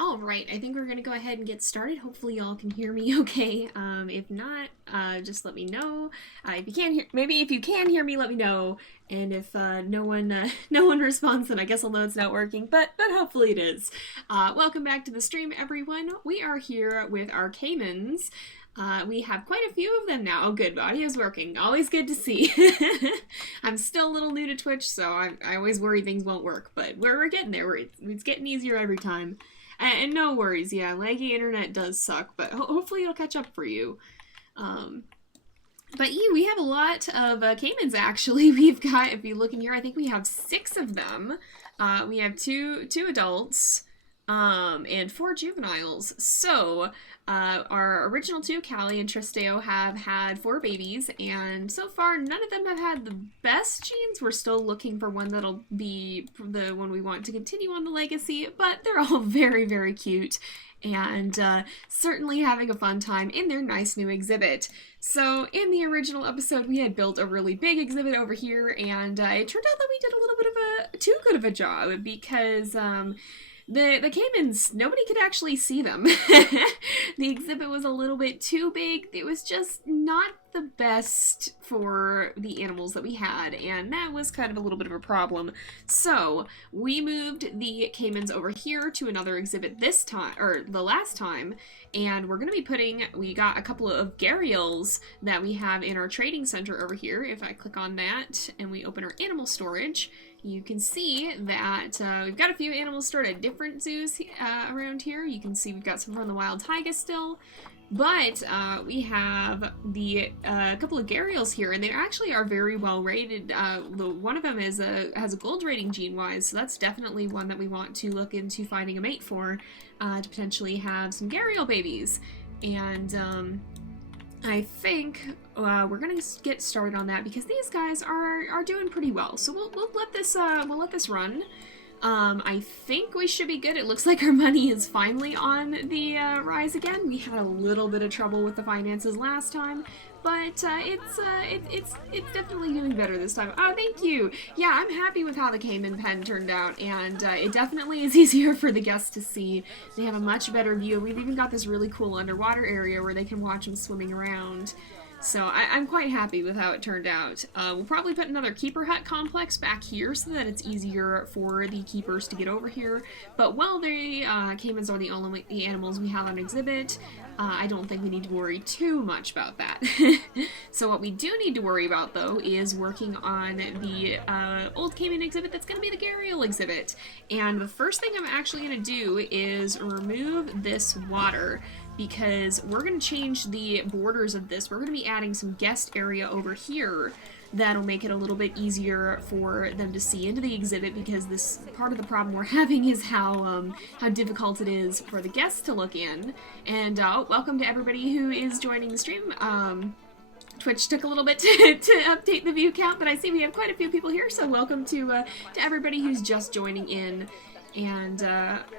Alright, I think we're gonna go ahead and get started. Hopefully y'all can hear me okay. If not, just let me know. If you can't hear, maybe if you can hear me, let me know. And if no one responds, then I guess I'll know it's not working, but hopefully it is. Welcome back to the stream, everyone. We are here with our caimans. We have quite a few of them now. Oh, good. Audio's working. Always good to see. I'm still a little new to Twitch, so I always worry things won't work, but we're getting there. It's getting easier every time. And no worries, yeah, laggy internet does suck, but hopefully it'll catch up for you. But yeah, we have a lot of caimans, actually. We've got, if you look in here, I think we have 6 of them. We have two adults, and 4 juveniles. So, our original 2, Callie and Tristeo, have had 4 babies, and so far none of them have had the best genes. We're still looking for one that'll be the one we want to continue on the legacy, but they're all very, very cute, and certainly having a fun time in their nice new exhibit. So, in the original episode, we had built a really big exhibit over here, and it turned out that we did a little bit of a too good of a job, because, the caimans, nobody could actually see them. The exhibit was a little bit too big. It was just not the best for the animals that we had, and that was kind of a little bit of a problem. So, we moved the caimans over here to another exhibit this time, or the last time, and we're going to be we got a couple of Gharials that we have in our trading center over here. If I click on that and we open our animal storage, you can see that we've got a few animals stored at different zoos around here. You can see we've got some from the wild taiga still, but we have the couple of Gharials here, and they actually are very well rated. One of them has a gold rating gene-wise, so that's definitely one that we want to look into finding a mate for, to potentially have some Gharial babies. And I think we're gonna get started on that because these guys are doing pretty well. So we'll let this run. I think we should be good. It looks like our money is finally on the rise again. We had a little bit of trouble with the finances last time, but it's definitely doing better this time. Oh, thank you. Yeah, I'm happy with how the caiman pen turned out, and it definitely is easier for the guests to see. They have a much better view. We've even got this really cool underwater area where they can watch them swimming around. So I'm quite happy with how it turned out. We'll probably put another keeper hut complex back here so that it's easier for the keepers to get over here. But while the caimans are the only animals we have on exhibit, I don't think we need to worry too much about that. So what we do need to worry about, though, is working on the old caiman exhibit that's going to be the Gharial exhibit. And the first thing I'm actually going to do is remove this water, because we're going to change the borders of this. We're going to be adding some guest area over here that'll make it a little bit easier for them to see into the exhibit, because this part of the problem we're having is how difficult it is for the guests to look in. And welcome to everybody who is joining the stream. Twitch took a little bit to update the view count, but I see we have quite a few people here, so welcome to everybody who's just joining in. And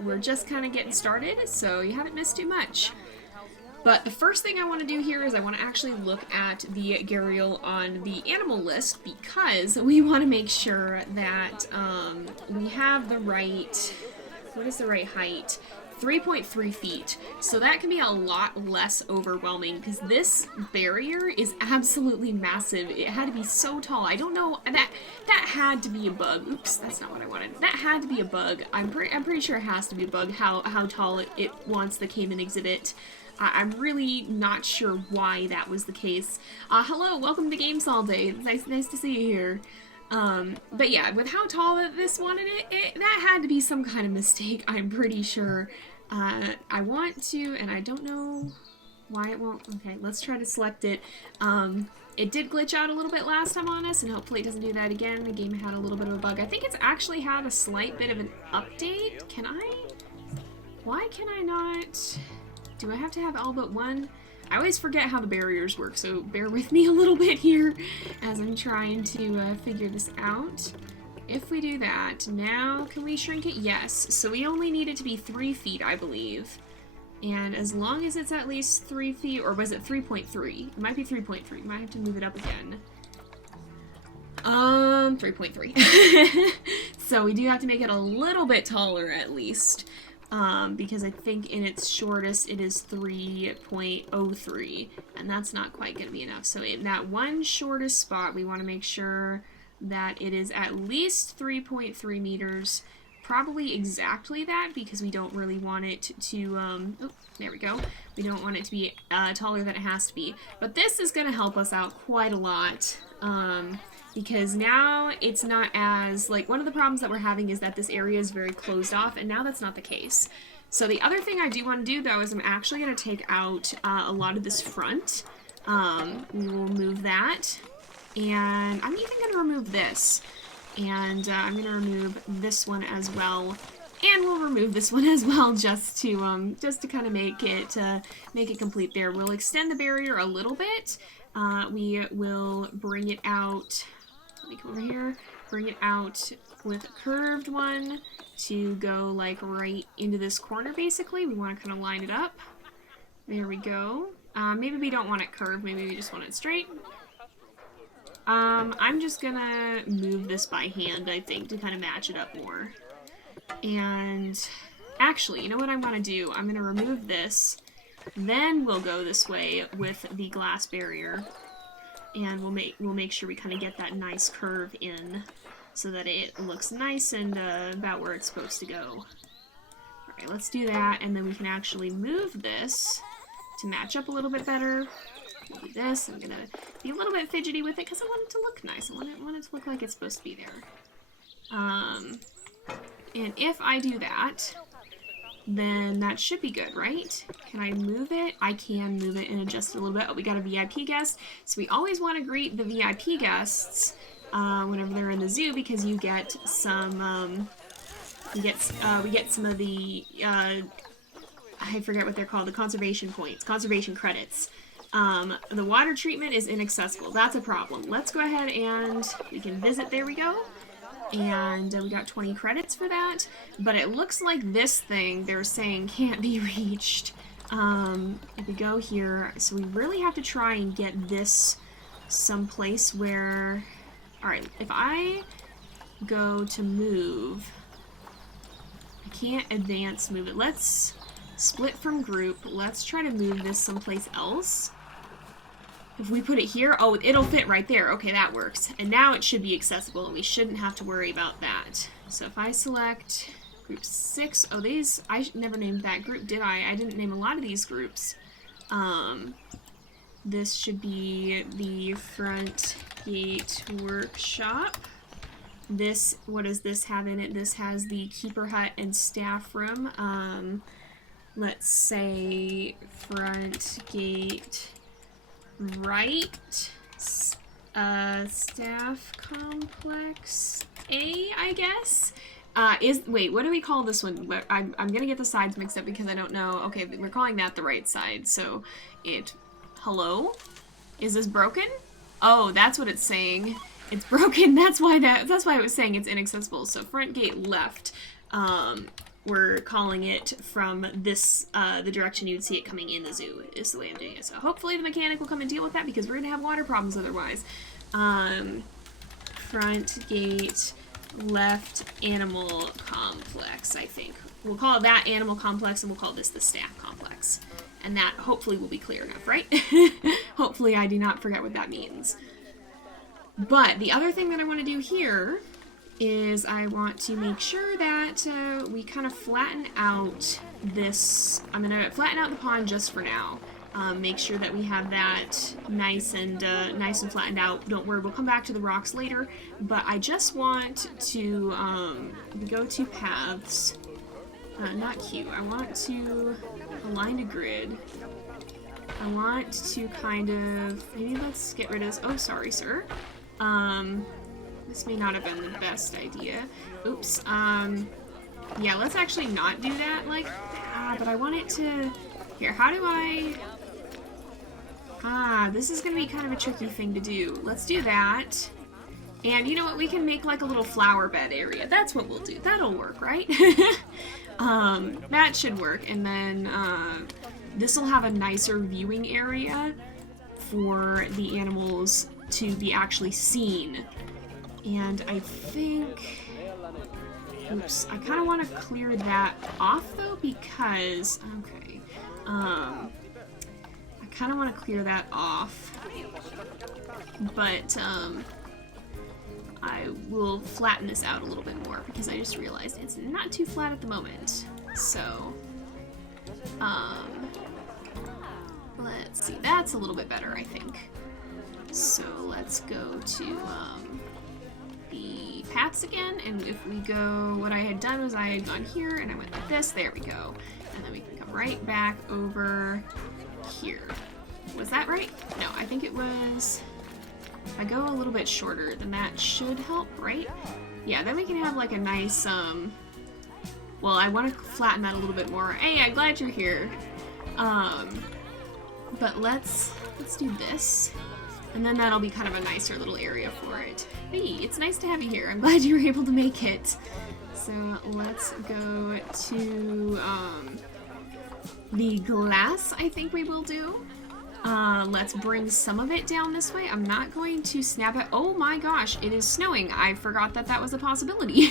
we're just kind of getting started, so you haven't missed too much. But the first thing I want to do here is I want to actually look at the Gharial on the animal list, because we want to make sure that we have the right, what is the right height? 3.3 feet. So that can be a lot less overwhelming, because this barrier is absolutely massive. It had to be so tall. I don't know, that had to be a bug. Oops, that's not what I wanted. That had to be a bug. I'm pretty sure it has to be a bug, how tall it wants the caiman exhibit. I'm really not sure why that was the case. Hello, welcome to Games All Day. It's nice to see you here. But yeah, with how tall this wanted it, that had to be some kind of mistake, I'm pretty sure. I want to, and I don't know why it won't. Okay, let's try to select it. It did glitch out a little bit last time on us, and hopefully it doesn't do that again. The game had a little bit of a bug. I think it's actually had a slight bit of an update. Why can I not? Do I have to have all but one? I always forget how the barriers work, so bear with me a little bit here as I'm trying to figure this out. If we do that, now can we shrink it? Yes. So we only need it to be 3 feet, I believe. And as long as it's at least 3 feet, or was it 3.3? It might be 3.3. Might have to move it up again. 3.3. So we do have to make it a little bit taller at least. because I think in its shortest it is 3.03, and that's not quite going to be enough. So in that one shortest spot, we want to make sure that it is at least 3.3 meters, probably exactly that, because we don't really want it to, oh, there we go. We don't want it to be taller than it has to be. But this is going to help us out quite a lot, because now it's not as, like, one of the problems that we're having is that this area is very closed off, and now that's not the case. So the other thing I do want to do, though, is I'm actually going to take out a lot of this front. We will move that, and I'm even going to remove this, and I'm going to remove this one as well, and we'll remove this one as well, just to kind of make it complete there. We'll extend the barrier a little bit. We will bring it out. Let me come over here, bring it out with a curved one to go like right into this corner basically. We want to kind of line it up. There we go. Maybe we don't want it curved, maybe we just want it straight. I'm just gonna move this by hand, I think, to kind of match it up more. And actually, you know what I want to do? I'm gonna remove this, then we'll go this way with the glass barrier. And we'll make sure we kind of get that nice curve in so that it looks nice and about where it's supposed to go. Alright, let's do that, and then we can actually move this to match up a little bit better. We'll do this. I'm gonna be a little bit fidgety with it because I want it to look nice. I want it to look like it's supposed to be there. And if I do that, then that should be good, right? Can I move it? I can move it and adjust it a little bit. Oh, we got a VIP guest. So we always want to greet the VIP guests whenever they're in the zoo, because you get some, we get some of the, I forget what they're called, the conservation points, conservation credits. The water treatment is inaccessible. That's a problem. Let's go ahead and we can visit. There we go. And we got 20 credits for that, but it looks like this thing they're saying can't be reached. If we go here, so we really have to try and get this someplace where, alright, if I go to move, I can't advance move it. Let's split from group. Let's try to move this someplace else. If we put it here, oh, it'll fit right there. Okay, that works. And now it should be accessible, and we shouldn't have to worry about that. So if I select group 6, oh, these, I never named that group, did I? I didn't name a lot of these groups. This should be the front gate workshop. This, what does this have in it? This has the keeper hut and staff room. Let's say front gate right, staff complex A, I guess. Wait, what do we call this one? I'm gonna get the sides mixed up because I don't know. Okay, we're calling that the right side, so hello? Is this broken? Oh, that's what it's saying. It's broken, that's why it was saying it's inaccessible. So front gate left, we're calling it from this, the direction you'd see it coming in the zoo is the way I'm doing it. So hopefully the mechanic will come and deal with that because we're gonna have water problems otherwise. Front gate left animal complex, I think. We'll call that animal complex and we'll call this the staff complex. And that hopefully will be clear enough, right? Hopefully I do not forget what that means. But the other thing that I want to do here is I want to make sure that we kind of flatten out this. I'm going to flatten out the pond just for now. Make sure that we have that nice and flattened out. Don't worry, we'll come back to the rocks later. But I just want to go to paths. Not queue. I want to align to grid. I want to kind of, maybe let's get rid of this. Oh, sorry, sir. This may not have been the best idea. Oops. Yeah, let's actually not do that like that, but I want it to, here, how do I, this is gonna be kind of a tricky thing to do. Let's do that. And you know what, we can make like a little flower bed area. That's what we'll do. That'll work, right? That should work. And then, this will have a nicer viewing area for the animals to be actually seen. And I think oops, I kind of want to clear that off though because, okay, I kind of want to clear that off, but I will flatten this out a little bit more because I just realized it's not too flat at the moment. So, let's see, that's a little bit better, I think. So let's go to the paths again, and if we go, what I had done was I had gone here and I went like this, there we go. And then we can come right back over here. Was that right? No, I think it was, if I go a little bit shorter, then that should help, right? Yeah, then we can have like a nice, well, I want to flatten that a little bit more. Hey, I'm glad you're here. But let's do this. And then that'll be kind of a nicer little area for it. Hey, it's nice to have you here. I'm glad you were able to make it. So let's go to the glass, I think we will do. Let's bring some of it down this way. I'm not going to snap it. Oh my gosh, it is snowing. I forgot that that was a possibility.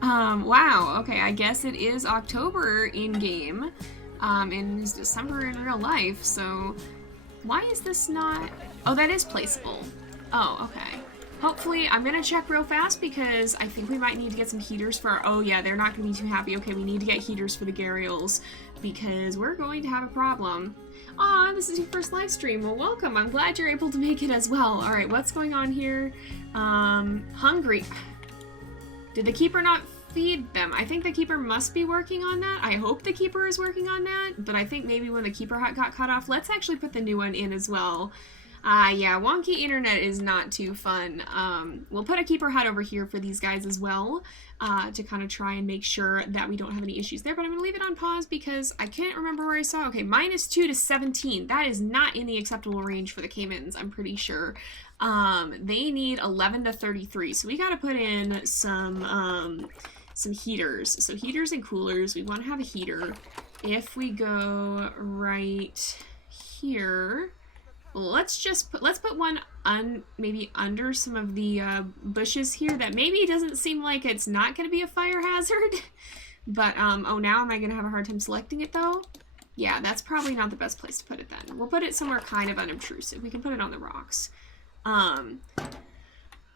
Wow, okay, I guess it is October in-game. And it's December in real life, so why is this not... Oh, that is placeable. Oh, okay. Hopefully, I'm gonna check real fast because I think we might need to get some heaters for our... Oh yeah, they're not gonna be too happy. Okay, we need to get heaters for the Gharials because we're going to have a problem. Aw, this is your first live stream. Well, welcome. I'm glad you're able to make it as well. Alright, what's going on here? Hungry. Did the keeper not feed them? I think the keeper must be working on that. I hope the keeper is working on that, but I think maybe when the keeper hut got cut off, let's actually put the new one in as well. Yeah, wonky internet is not too fun. We'll put a keeper hut over here for these guys as well, to kind of try and make sure that we don't have any issues there, but I'm going to leave it on pause because I can't remember where I saw. Okay, -2 to 17. That is not in the acceptable range for the caimans, I'm pretty sure. They need 11 to 33, so we got to put in some heaters. So heaters and coolers, we want to have a heater. If we go right here, let's put one maybe under some of the bushes here that maybe doesn't seem like it's not going to be a fire hazard. But, oh, now am I going to have a hard time selecting it though? Yeah, that's probably not the best place to put it then. We'll put it somewhere kind of unobtrusive. We can put it on the rocks.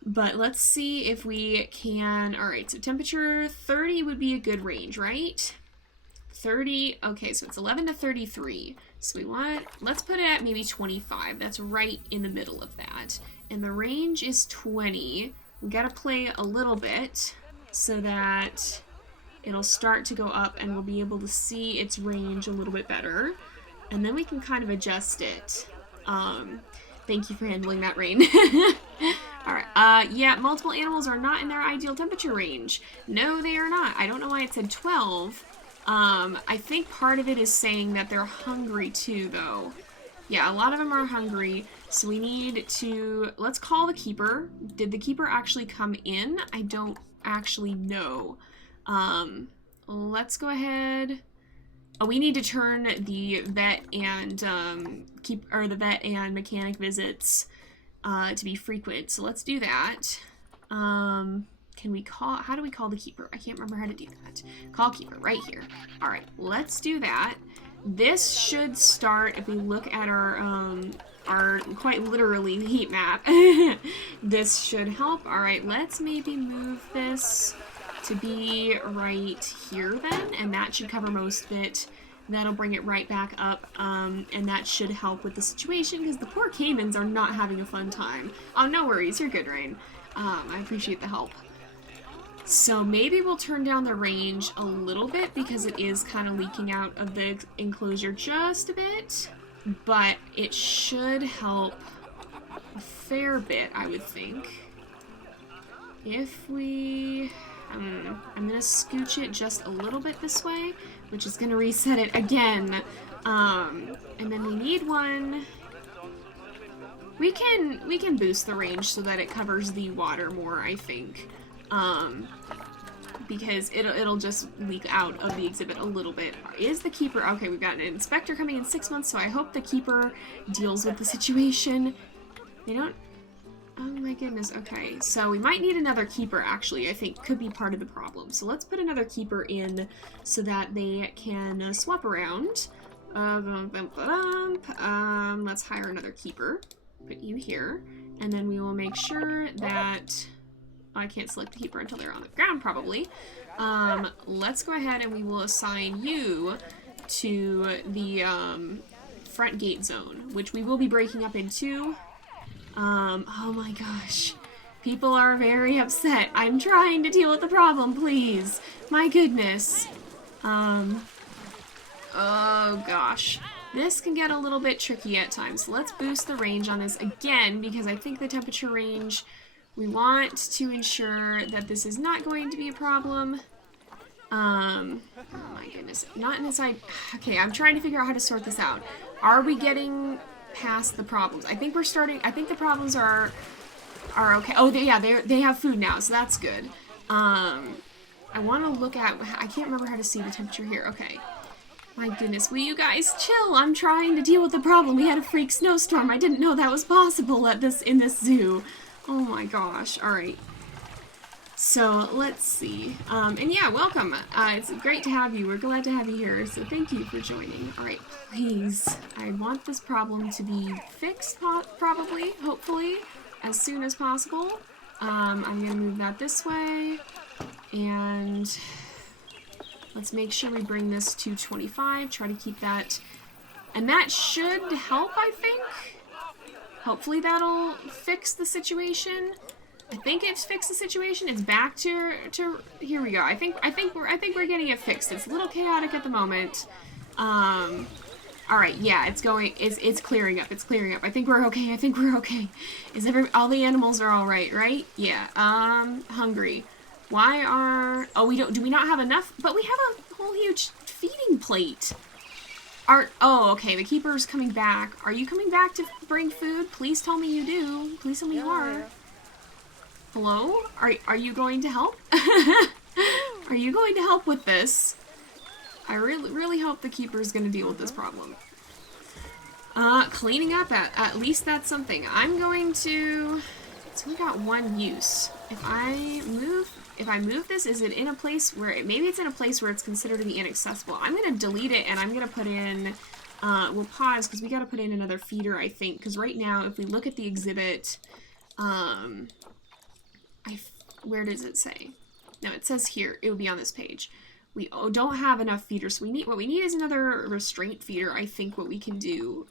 But let's see if we can... Alright, so temperature 30 would be a good range, right? 30, okay, so it's 11 to 33. So we want, let's put it at maybe 25. That's right in the middle of that. And the range is 20. We gotta play a little bit so that it'll start to go up and we'll be able to see its range a little bit better. And then we can kind of adjust it. Thank you for handling that, Rain. Alright, yeah, multiple animals are not in their ideal temperature range. No, they are not. I don't know why it said 12. I think part of it is saying that they're hungry too, though. Yeah, a lot of them are hungry, so we need to... Let's call the keeper. Did the keeper actually come in? I don't actually know. Let's go ahead... Oh, we need to turn the vet and the vet and mechanic visits to be frequent. So let's do that. Can we call? How do we call the keeper? I can't remember how to do that. Call keeper right here. All right, let's do that. This should start if we look at our quite literally heat map. This should help. All right, let's maybe move this to be right here then, and that should cover most of it. That'll bring it right back up, and that should help with the situation because the poor caimans are not having a fun time. Oh, no worries, you're good, Rain. I appreciate the help. So maybe we'll turn down the range a little bit because it is kind of leaking out of the enclosure just a bit, but it should help a fair bit, I would think. If we... I'm gonna scooch it just a little bit this way, which is gonna reset it again. And then we need one. We can boost the range so that it covers the water more, I think. Because it'll just leak out of the exhibit a little bit. Is the keeper... Okay, we've got an inspector coming in 6 months, so I hope the keeper deals with the situation. They don't... Oh my goodness, okay. So we might need another keeper, actually, I think could be part of the problem. So let's put another keeper in so that they can swap around. Let's hire another keeper. Put you here. And then we will make sure that... I can't select the keeper until they're on the ground, probably. Let's go ahead and we will assign you to the front gate zone, which we will be breaking up in two. Oh my gosh. People are very upset. I'm trying to deal with the problem, please. My goodness. Oh gosh. This can get a little bit tricky at times. Let's boost the range on this again, because I think the temperature range, we want to ensure that this is not going to be a problem. Oh my goodness. Not inside. Okay, I'm trying to figure out how to sort this out. Are we getting past the problems? I think we're starting. I think the problems are okay. Oh, they have food now, so that's good. I want to look at. I can't remember how to see the temperature here. Okay. My goodness, will you guys chill? I'm trying to deal with the problem. We had a freak snowstorm. I didn't know that was possible in this zoo. Oh my gosh. All right. So let's see. And yeah, welcome. It's great to have you. We're glad to have you here. So thank you for joining. All right, please. I want this problem to be fixed, probably, hopefully, as soon as possible. I'm gonna move that this way, and let's make sure we bring this to 25. Try to keep that, and that should help. I think. Hopefully that'll fix the situation. I think it's fixed the situation. It's back to here we go. I think we're getting it fixed. It's a little chaotic at the moment. All right, yeah, it's clearing up. It's clearing up. I think we're okay. Is all the animals are all right, right? Yeah. Hungry. Do we not have enough? But we have a whole huge feeding plate. Okay, the keeper's coming back. Are you coming back to bring food? Please tell me you do. Please tell me you are. Hello? Are you going to help? Are you going to help with this? I really hope the keeper's going to deal with this problem. Cleaning up, at least that's something. I'm going to... It's only got one use. If I move this, is it in a place where... Maybe it's in a place where it's considered to be inaccessible. I'm going to delete it, and I'm going to put in... we'll pause, because we got to put in another feeder, I think. Because right now, if we look at the exhibit... where does it say? No, it says here. It would be on this page. We don't have enough feeders. So what we need is another restraint feeder. I think what we can do.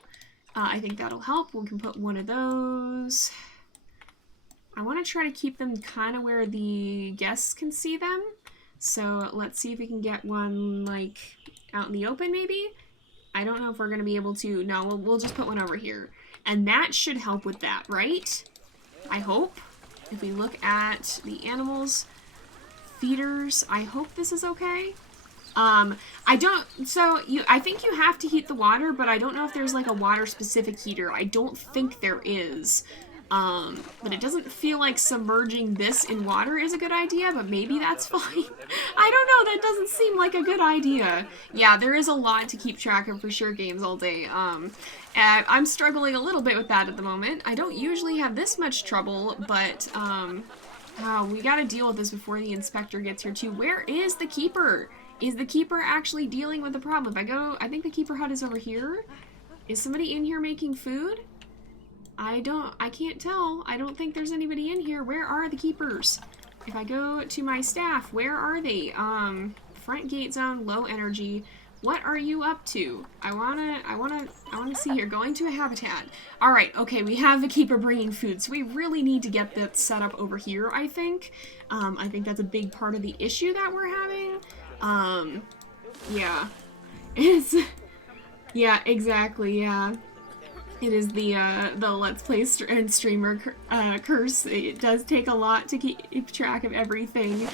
I think that'll help. We can put one of those. I want to try to keep them kind of where the guests can see them. So let's see if we can get one like out in the open maybe. I don't know if we're going to be able to. No, we'll just put one over here. And that should help with that, right? I hope. If we look at the animals, feeders, I hope this is okay. I think you have to heat the water, but I don't know if there's like a water specific heater. I don't think there is. But it doesn't feel like submerging this in water is a good idea, but maybe that's fine. I don't know, that doesn't seem like a good idea. Yeah, there is a lot to keep track of for sure games all day. And I'm struggling a little bit with that at the moment. I don't usually have this much trouble, but, we gotta deal with this before the inspector gets here too. Where is the keeper? Is the keeper actually dealing with the problem? I think the keeper hut is over here. Is somebody in here making food? I can't tell. I don't think there's anybody in here. Where are the keepers? If I go to my staff, where are they? Front gate zone, low energy. What are you up to? I wanna see here. Going to a habitat. All right, okay, we have the keeper bringing food, so we really need to get that set up over here, I think. I think that's a big part of the issue that we're having. Yeah. Yeah, exactly, yeah. It is the Let's Play and streamer curse. It does take a lot to keep track of everything.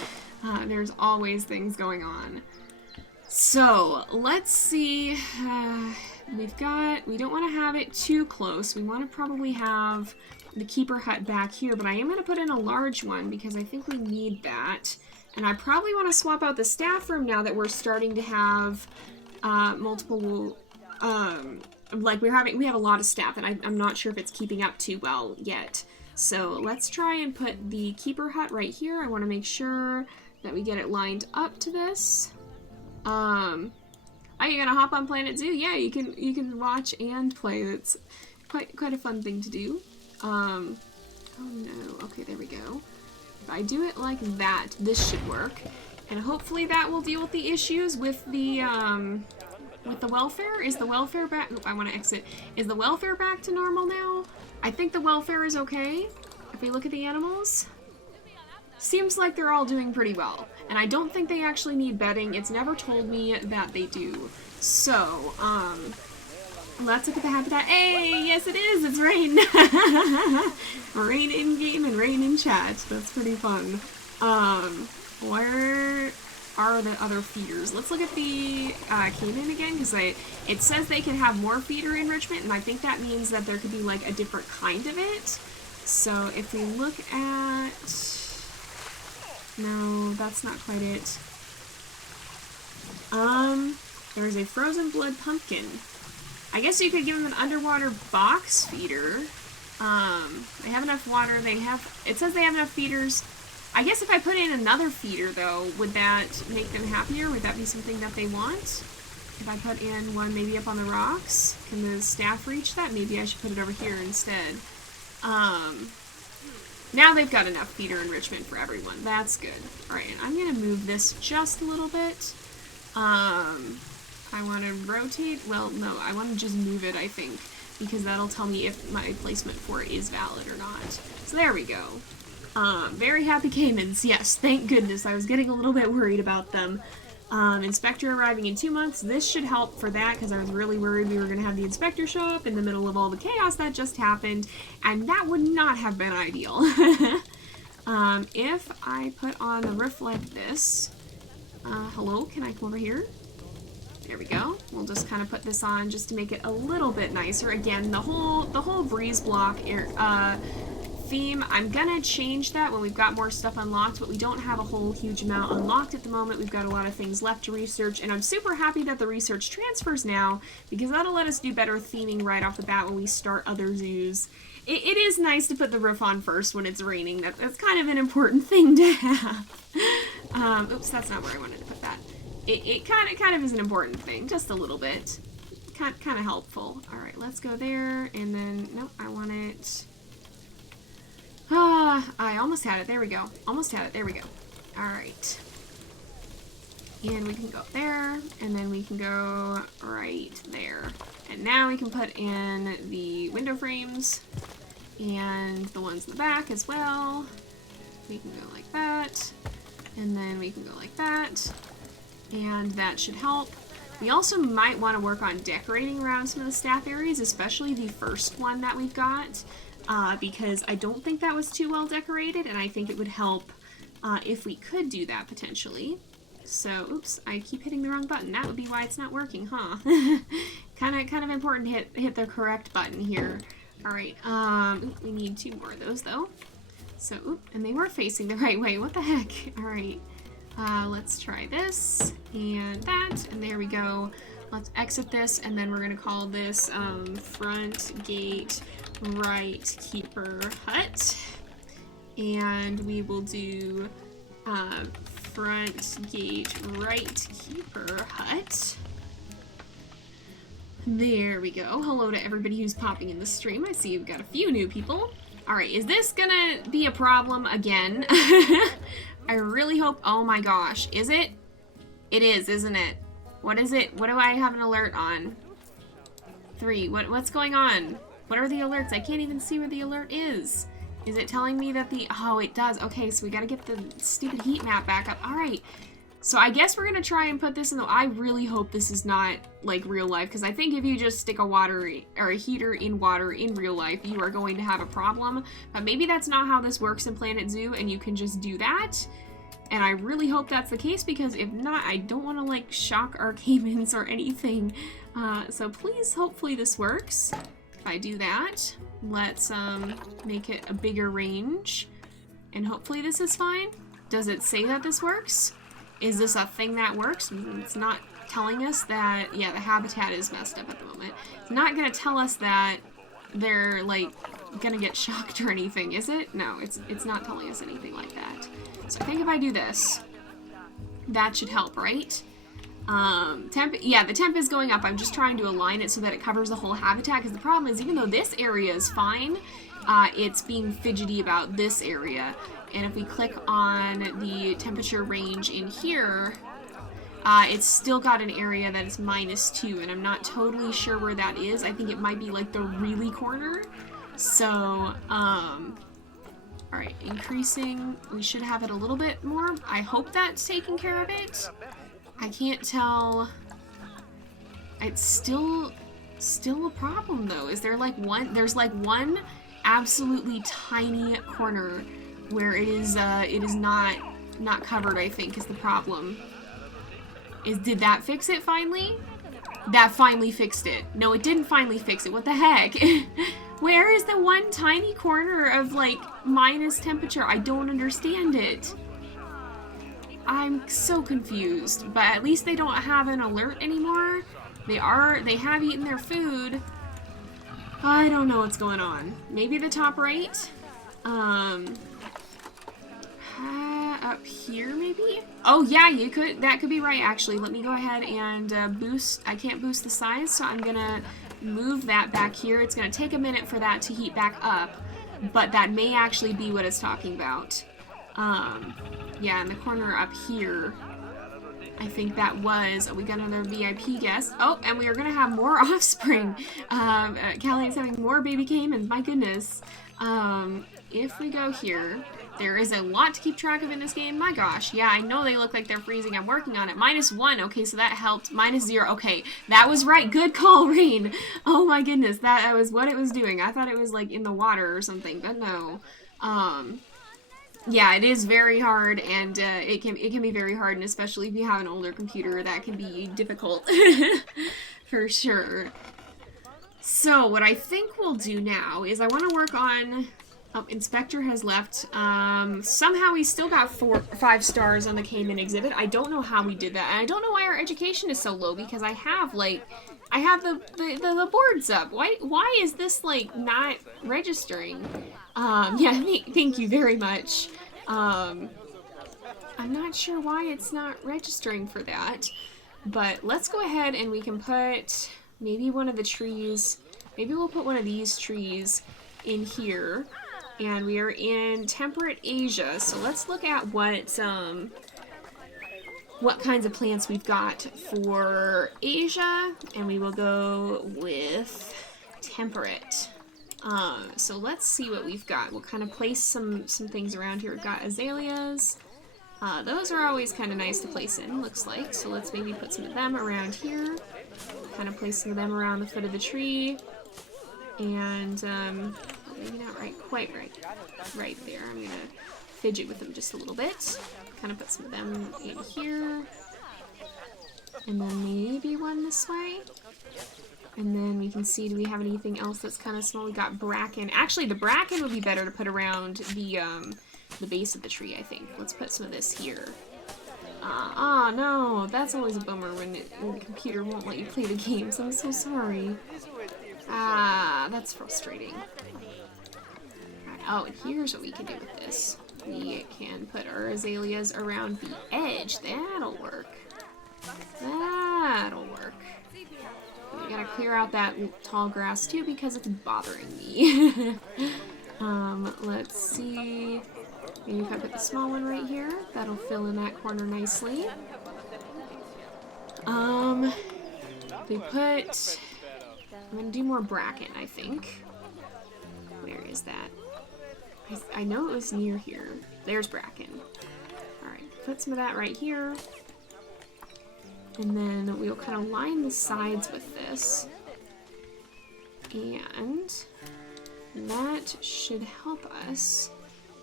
There's always things going on. So, let's see. We don't want to have it too close. We want to probably have the keeper hut back here, but I am going to put in a large one because I think we need that. And I probably want to swap out the staff room now that we're starting to have multiple... like we have a lot of staff, and I'm not sure if it's keeping up too well yet. So let's try and put the keeper hut right here. I want to make sure that we get it lined up to this. Are you gonna hop on Planet Zoo? Yeah, you can watch and play. It's quite a fun thing to do. Oh no. Okay, there we go. If I do it like that, this should work. And hopefully that will deal with the issues with the welfare. Is the welfare back? I want to exit. Is the welfare back to normal now? I think the welfare is okay. If we look at the animals, seems like they're all doing pretty well. And I don't think they actually need bedding. It's never told me that they do. So, let's look at the habitat. Hey, yes it is. It's rain. Rain in game and rain in chat. That's pretty fun. Where are the other feeders? Let's look at the caiman again, because it says they can have more feeder enrichment, and I think that means that there could be like a different kind of it. So if we look at... No, that's not quite it. There's a frozen blood pumpkin. I guess you could give them an underwater box feeder. They have enough water. It says they have enough feeders. I guess if I put in another feeder, though, would that make them happier? Would that be something that they want? If I put in one maybe up on the rocks, can the staff reach that? Maybe I should put it over here instead. Now they've got enough feeder enrichment for everyone. That's good. Alright, and I'm going to move this just a little bit. I want to rotate. Well, no, I want to just move it, I think, because that'll tell me if my placement for it is valid or not. So there we go. Very happy caimans. Yes, thank goodness. I was getting a little bit worried about them. Inspector arriving in 2 months. This should help for that, because I was really worried we were going to have the inspector show up in the middle of all the chaos that just happened, and that would not have been ideal. If I put on a roof like this, hello, can I come over here? There we go. We'll just kind of put this on just to make it a little bit nicer. Again, the whole breeze block theme, I'm gonna change that when we've got more stuff unlocked, but we don't have a whole huge amount unlocked at the moment. We've got a lot of things left to research, and I'm super happy that the research transfers now, because that'll let us do better theming right off the bat when we start other zoos. It is nice to put the roof on first when it's raining. That's kind of an important thing to have. Oops, that's not where I wanted to put that. It kind of is an important thing, just a little bit. Kind of helpful. Alright, let's go there, and then, nope, I want it... I almost had it. There we go. Almost had it. There we go. Alright. And we can go up there, and then we can go right there. And now we can put in the window frames, and the ones in the back as well. We can go like that, and then we can go like that, and that should help. We also might want to work on decorating around some of the staff areas, especially the first one that we've got. Because I don't think that was too well decorated, and I think it would help if we could do that potentially. So, oops, I keep hitting the wrong button. That would be why it's not working, huh? kind of important to hit the correct button here. All right, we need 2 more of those though. So, oop, and they were facing the right way. What the heck? All right, let's try this and that, and there we go. Let's exit this, and then we're gonna call this front gate right keeper hut, and we will do front gate right keeper hut. There we go. Hello to everybody who's popping in the stream. I see you've got a few new people. Alright, is this gonna be a problem again? I really hope. Oh my gosh, is it? It is, isn't it? What is it? What do I have an alert on? 3. What's going on? What are the alerts? I can't even see where the alert is. Is it telling me that the... Oh, it does. Okay, so we gotta get the stupid heat map back up. Alright. So I guess we're gonna try and put this in the... I really hope this is not, like, real life, because I think if you just stick a water... or a heater in water in real life, you are going to have a problem. But maybe that's not how this works in Planet Zoo, and you can just do that. And I really hope that's the case, because if not, I don't want to, like, shock our caimans or anything. So please, hopefully this works. If I do that, let's make it a bigger range. And hopefully this is fine. Does it say that this works? Is this a thing that works? It's not telling us that... Yeah, the habitat is messed up at the moment. It's not going to tell us that they're, like, gonna get shocked or anything, is it? No, it's not telling us anything like that. So I think if I do this, that should help, right? Yeah, the temp is going up. I'm just trying to align it so that it covers the whole habitat, because the problem is, even though this area is fine, it's being fidgety about this area. And if we click on the temperature range in here, it's still got an area that is -2, and I'm not totally sure where that is. I think it might be like the really corner. So, alright, increasing. We should have it a little bit more. I hope that's taking care of it. I can't tell. It's still a problem though. Is there like one? There's like one absolutely tiny corner where it is not covered. I think is the problem. Did that fix it finally? That finally fixed it. No, it didn't finally fix it. What the heck? Where is the one tiny corner of like minus temperature? I don't understand it. I'm so confused, but at least they don't have an alert anymore. They have eaten their food. I don't know what's going on. Maybe the top right? Up here maybe? Oh yeah, that could be right actually. Let me go ahead and boost. I can't boost the size, so I'm gonna move that back here. It's gonna take a minute for that to heat back up, but that may actually be what it's talking about. Yeah, in the corner up here, I think that was, we got another VIP guest. Oh, and we are going to have more offspring. Callie is having more baby caimans, my goodness. If we go here, there is a lot to keep track of in this game. My gosh, yeah, I know they look like they're freezing. I'm working on it. -1, okay, so that helped. -0, okay, that was right. Good call, Rain. Oh my goodness, that was what it was doing. I thought it was like in the water or something, but no. Yeah, it is very hard, and it can be very hard, and especially if you have an older computer, that can be difficult for sure. So what I think we'll do now is I want to work on. Oh, Inspector has left. Somehow we still got 5 stars on the Cayman exhibit. I don't know how we did that, and I don't know why our education is so low, because I have the boards up. Why is this like not registering? Yeah, thank you very much. I'm not sure why it's not registering for that, but let's go ahead and we can put maybe one of the trees. Maybe we'll put one of these trees in here, and we are in temperate Asia, so let's look at what kinds of plants we've got for Asia, and we will go with temperate. So let's see what we've got. We'll kind of place some things around here. We've got azaleas. Those are always kind of nice to place in, looks like. So let's maybe put some of them around here. Kind of place some of them around the foot of the tree. And, maybe not quite right there. I'm going to fidget with them just a little bit. Kind of put some of them in here. And then maybe one this way. And then we can see, do we have anything else that's kind of small? We got bracken. Actually, the bracken would be better to put around the base of the tree, I think. Let's put some of this here. No, that's always a bummer when the computer won't let you play the games. I'm so sorry. That's frustrating. Alright, oh, and here's what we can do with this. We can put our azaleas around the edge. That'll work. That'll work. We gotta clear out that tall grass too because it's bothering me. Let's see. Maybe if I put the small one right here, that'll fill in that corner nicely. I'm gonna do more bracken, I think. Where is that? I know it was near here. There's bracken. Alright, put some of that right here. And then we'll kind of line the sides with this. And that should help us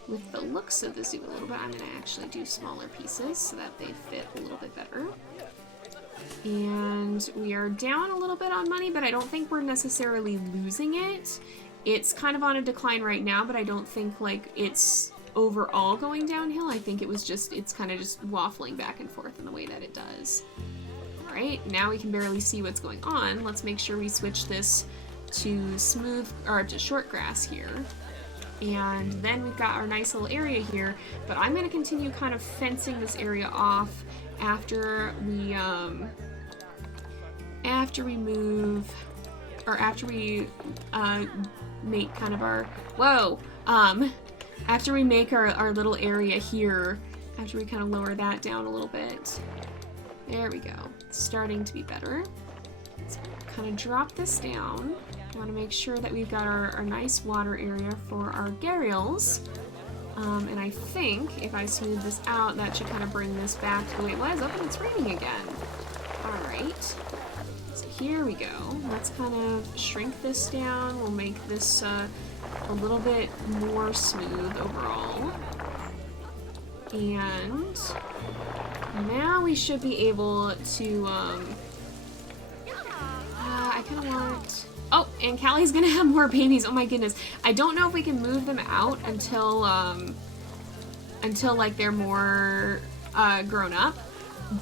with the looks of the zoo a little bit. I'm going to actually do smaller pieces so that they fit a little bit better. And we are down a little bit on money, but I don't think we're necessarily losing it. It's kind of on a decline right now, but I don't think like it's overall going downhill. I think it's kind of just waffling back and forth in the way that it does. Alright, now we can barely see what's going on. Let's make sure we switch this to smooth, or to short grass here. And then we've got our nice little area here, but I'm going to continue kind of fencing this area off after we move, or after we make kind of our, after we make our little area here, after we kind of lower that down a little bit. There we go. It's starting to be better. Let's kind of drop this down. I want to make sure that we've got our nice water area for our Gharials. And I think if I smooth this out, that should kind of bring this back to the way it was. Oh, but it's raining again. Alright. So here we go. Let's kind of shrink this down. We'll make this a little bit more smooth overall. And now we should be able to, I kind of want... Oh, and Callie's gonna have more babies. Oh my goodness. I don't know if we can move them out until like they're more grown up,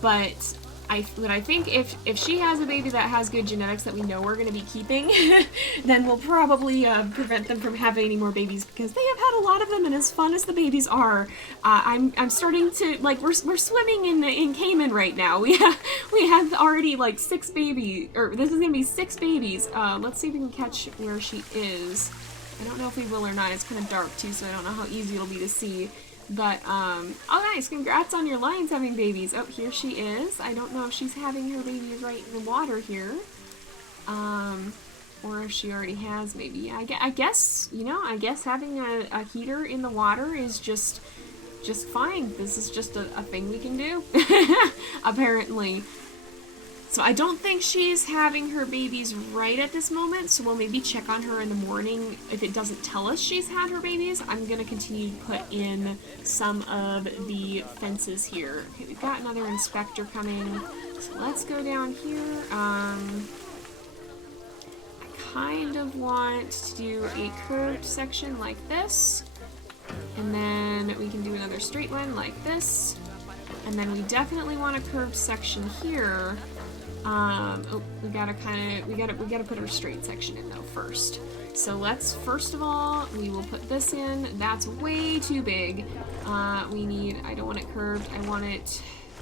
but I think if she has a baby that has good genetics that we know we're gonna be keeping, then we'll probably prevent them from having any more babies, because they have had a lot of them, and as fun as the babies are, I'm starting to, like, we're swimming in caiman right now. We have already like 6 babies, or this is gonna be 6 babies. Let's see if we can catch where she is. I don't know if we will or not. It's kind of dark too, so I don't know how easy it'll be to see. But, oh nice, congrats on your lions having babies. Oh, here she is. I don't know if she's having her babies right in the water here. Or if she already has, maybe. I guess, you know, I guess having a heater in the water is just fine. This is just a thing we can do, apparently. So I don't think she's having her babies right at this moment, so we'll maybe check on her in the morning. If it doesn't tell us she's had her babies, I'm going to continue to put in some of the fences here. Okay, we've got another inspector coming, so let's go down here. I kind of want to do a curved section like this, and then we can do another straight one like this, and then we definitely want a curved section here. Oh, we gotta put our straight section in though first. So let's, first of all, we will put this in. That's way too big. I don't want it curved. I want it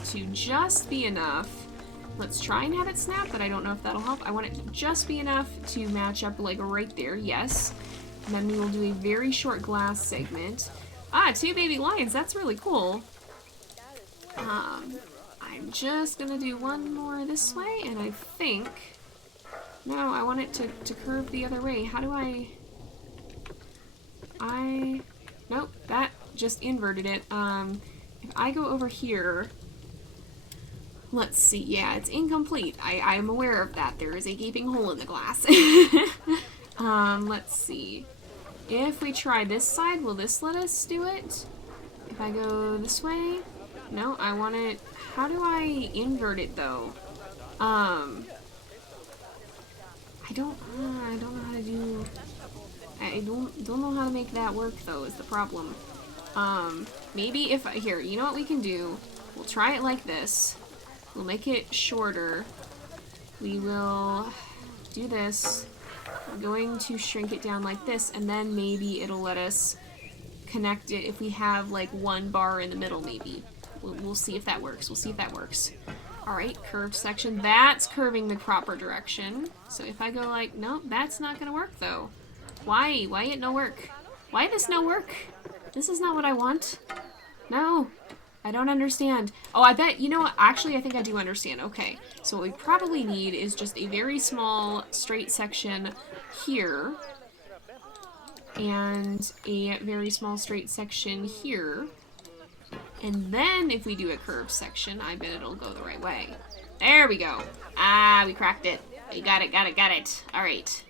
to just be enough. Let's try and have it snap, but I don't know if that'll help. I want it to just be enough to match up, like, right there, yes. And then we will do a very short glass segment. 2 baby lions, that's really cool. I'm just gonna do one more this way, and I think... No, I want it to curve the other way. How do Nope, that just inverted it. If I go over here... Let's see, yeah, it's incomplete. I am aware of that. There is a gaping hole in the glass. Let's see. If we try this side, will this let us do it? If I go this way? No, I want it... How do I invert it, though? I don't know how to do... I don't know how to make that work, though, is the problem. Maybe if... Here, you know what we can do? We'll try it like this. We'll make it shorter. We will do this. I'm going to shrink it down like this, and then maybe it'll let us connect it if we have, like, one bar in the middle, maybe. We'll see if that works. We'll see if that works. Alright, curved section. That's curving the proper direction. So if I go like, nope, that's not gonna work, though. Why? Why it no work? Why this no work? This is not what I want. No. I don't understand. Oh, I bet, you know what? Actually, I think I do understand. Okay. So what we probably need is just a very small straight section here. And a very small straight section here. And then if we do a curved section, I bet it'll go the right way. There we go. We cracked it. We got it. All right.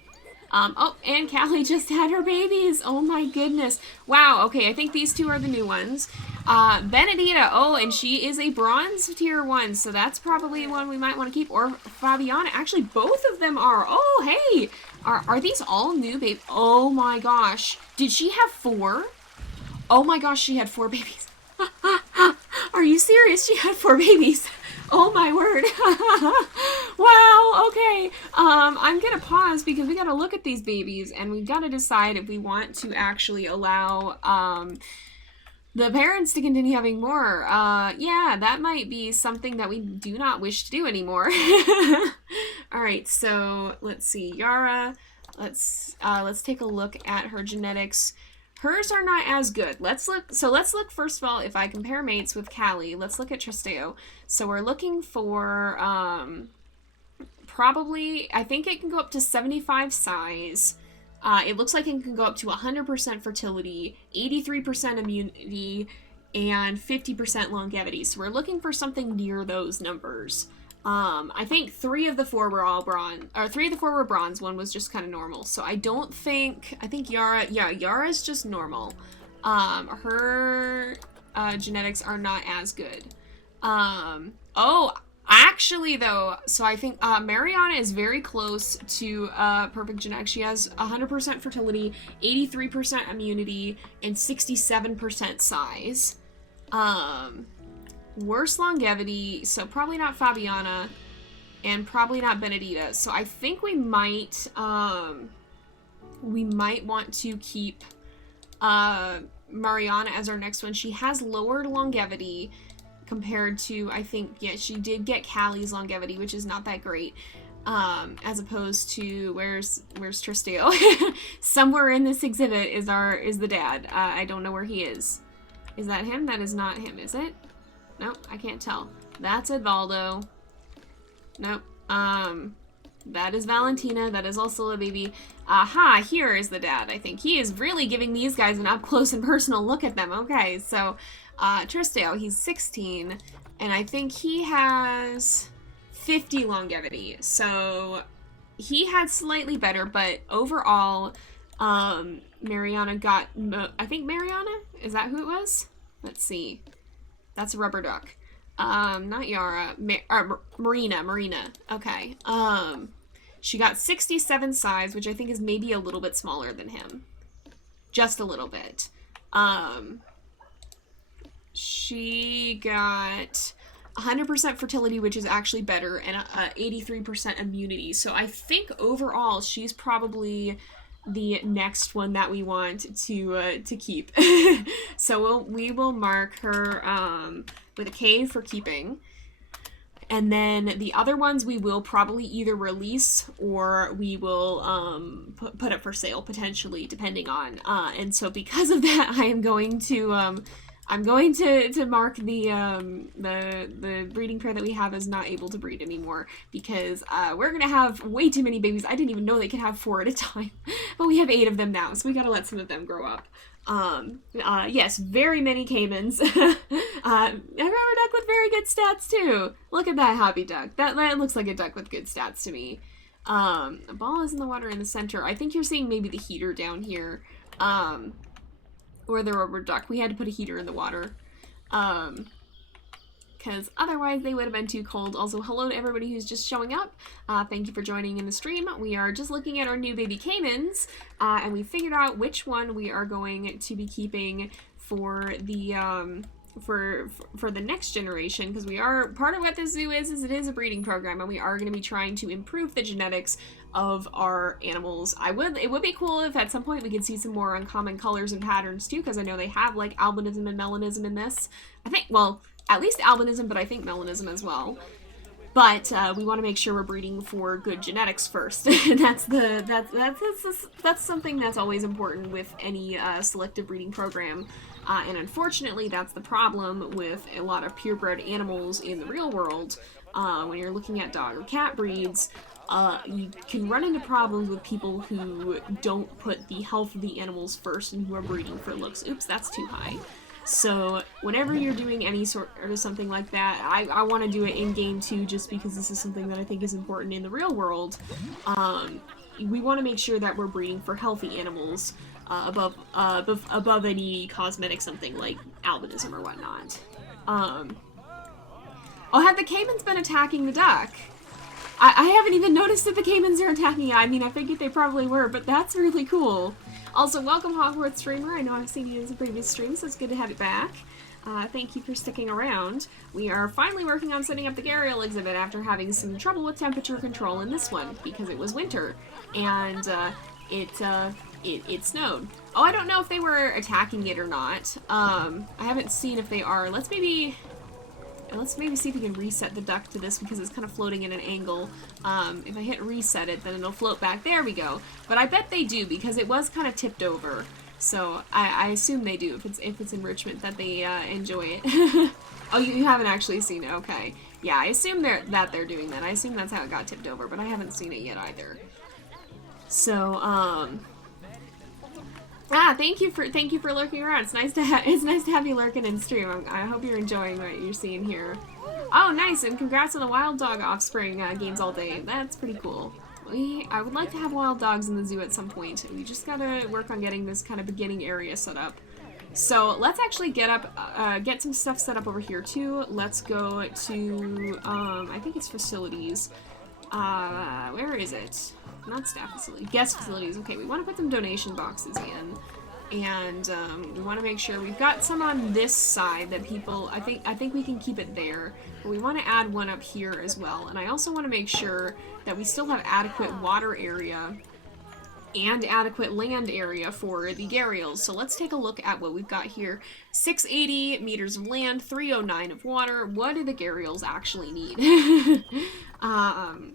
Oh, and Callie just had her babies. Oh my goodness. Wow, okay, I think these 2 are the new ones. Benedita, oh, and she is a bronze tier 1, so that's probably one we might want to keep. Or Fabiana, actually both of them are. Oh, hey, are these all new babies? Oh my gosh. Did she have 4? Oh my gosh, she had 4 babies. Are you serious? She had 4 babies. Oh my word. Wow, okay. I'm gonna pause because we gotta look at these babies and we gotta decide if we want to actually allow the parents to continue having more. Yeah, that might be something that we do not wish to do anymore. Alright, so let's see. Yara, let's take a look at her genetics. Hers are not as good. Let's look first of all, if I compare mates with Callie, let's look at Tristeo. So we're looking for, probably, I think it can go up to 75 size. It looks like it can go up to 100% fertility, 83% immunity, and 50% longevity. So we're looking for something near those numbers. I think 3 of the 4 were all bronze, or 3 of the 4 were bronze, 1 was just kind of normal. So I think Yara, yeah, Yara's just normal. Her genetics are not as good. Oh, actually though, so I think Mariana is very close to perfect genetics. She has 100% fertility, 83% immunity, and 67% size. Worse longevity, so probably not Fabiana, and probably not Benedita. So I think we might want to keep Mariana as our next one. She has lowered longevity compared to, I think, yeah, she did get Callie's longevity, which is not that great. As opposed to, where's Tristeo? Somewhere in this exhibit is the dad. I don't know where he is. Is that him? That is not him, is it? Nope, I can't tell. That's Edvaldo. Nope. That is Valentina. That is also a baby. Aha, here is the dad, I think. He is really giving these guys an up-close and personal look at them. Okay, so, Tristeo, he's 16, and I think he has 50 longevity. So, he had slightly better, but overall, Mariana got, I think Mariana? Is that who it was? Let's see. That's a rubber duck. Not Yara. Marina. Okay. She got 67 size, which I think is maybe a little bit smaller than him. Just a little bit. She got 100% fertility, which is actually better, and 83% immunity. So I think overall she's probably the next one that we want to keep. So we will mark her with a K for keeping. And then the other ones we will probably either release or we will put up for sale potentially, depending on. And so because of that, I am going to mark the breeding pair that we have as not able to breed anymore, because we're gonna have way too many babies. I didn't even know they could have 4 at a time, but we have 8 of them now, so we gotta let some of them grow up. Yes, very many caimans. I remember a duck with very good stats too. Look at that hobby duck. That looks like a duck with good stats to me. A ball is in the water in the center. I think you're seeing maybe the heater down here. Or the rubber duck. We had to put a heater in the water. Because otherwise they would have been too cold. Also, hello to everybody who's just showing up. Thank you for joining in the stream. We are just looking at our new baby caimans, and we figured out which one we are going to be keeping for the for the next generation, because we are, part of what this zoo is it is a breeding program, and we are going to be trying to improve the genetics of our animals. It would be cool if at some point we could see some more uncommon colors and patterns too, because I know they have like albinism and melanism in this. I think, well, at least albinism, but I think melanism as well. But we want to make sure we're breeding for good genetics first. that's something that's always important with any selective breeding program. And unfortunately, that's the problem with a lot of purebred animals in the real world. When you're looking at dog or cat breeds, you can run into problems with people who don't put the health of the animals first and who are breeding for looks. Oops, that's too high. So whenever you're doing any sort of something like that, I want to do it in game too, just because this is something that I think is important in the real world. We want to make sure that we're breeding for healthy animals above any cosmetic something like albinism or whatnot. Oh, have the caimans been attacking the duck? I haven't even noticed that the caimans are attacking it. I mean, I figured they probably were, but that's really cool. Also, welcome Hogwarts streamer. I know I've seen you in some previous streams, so it's good to have you back. Thank you for sticking around. We are finally working on setting up the Gharial exhibit after having some trouble with temperature control in this one because it was winter and it snowed. Oh, I don't know if they were attacking it or not. I haven't seen if they are. Let's maybe see if we can reset the duck to this because it's kind of floating in an angle. If I hit reset it, then it'll float back. There we go. But I bet they do because it was kind of tipped over. So I assume they do if it's enrichment that they enjoy it. Oh, you haven't actually seen it. Okay. Yeah, I assume that they're doing that. I assume that's how it got tipped over, but I haven't seen it yet either. So thank you for lurking around. It's nice to have you lurking in stream. I hope you're enjoying what you're seeing here. Oh, nice, and congrats on the wild dog offspring games all day. That's pretty cool. I would like to have wild dogs in the zoo at some point. We just gotta work on getting this kind of beginning area set up. So let's actually get some stuff set up over here too. Let's go to I think it's facilities. Where is it? Not staff facility, guest facilities. Okay, we want to put some donation boxes in, and we want to make sure we've got some on this side that people. I think we can keep it there, but we want to add one up here as well. And I also want to make sure that we still have adequate water area and adequate land area for the Gharials. So let's take a look at what we've got here. 680 meters of land, 309 of water. What do the Gharials actually need?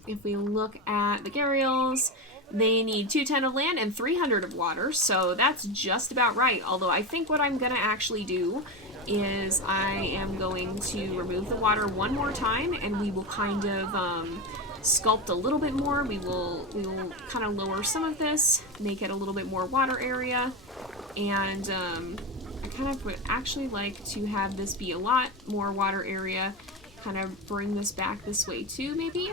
If we look at the Gharials, they need 210 of land and 300 of water, so that's just about right. Although I think what I'm gonna actually do is I am going to remove the water one more time, and we will kind of sculpt a little bit more. We will kind of lower some of this, make it a little bit more water area, and I kind of would actually like to have this be a lot more water area. Kind of bring this back this way too, maybe.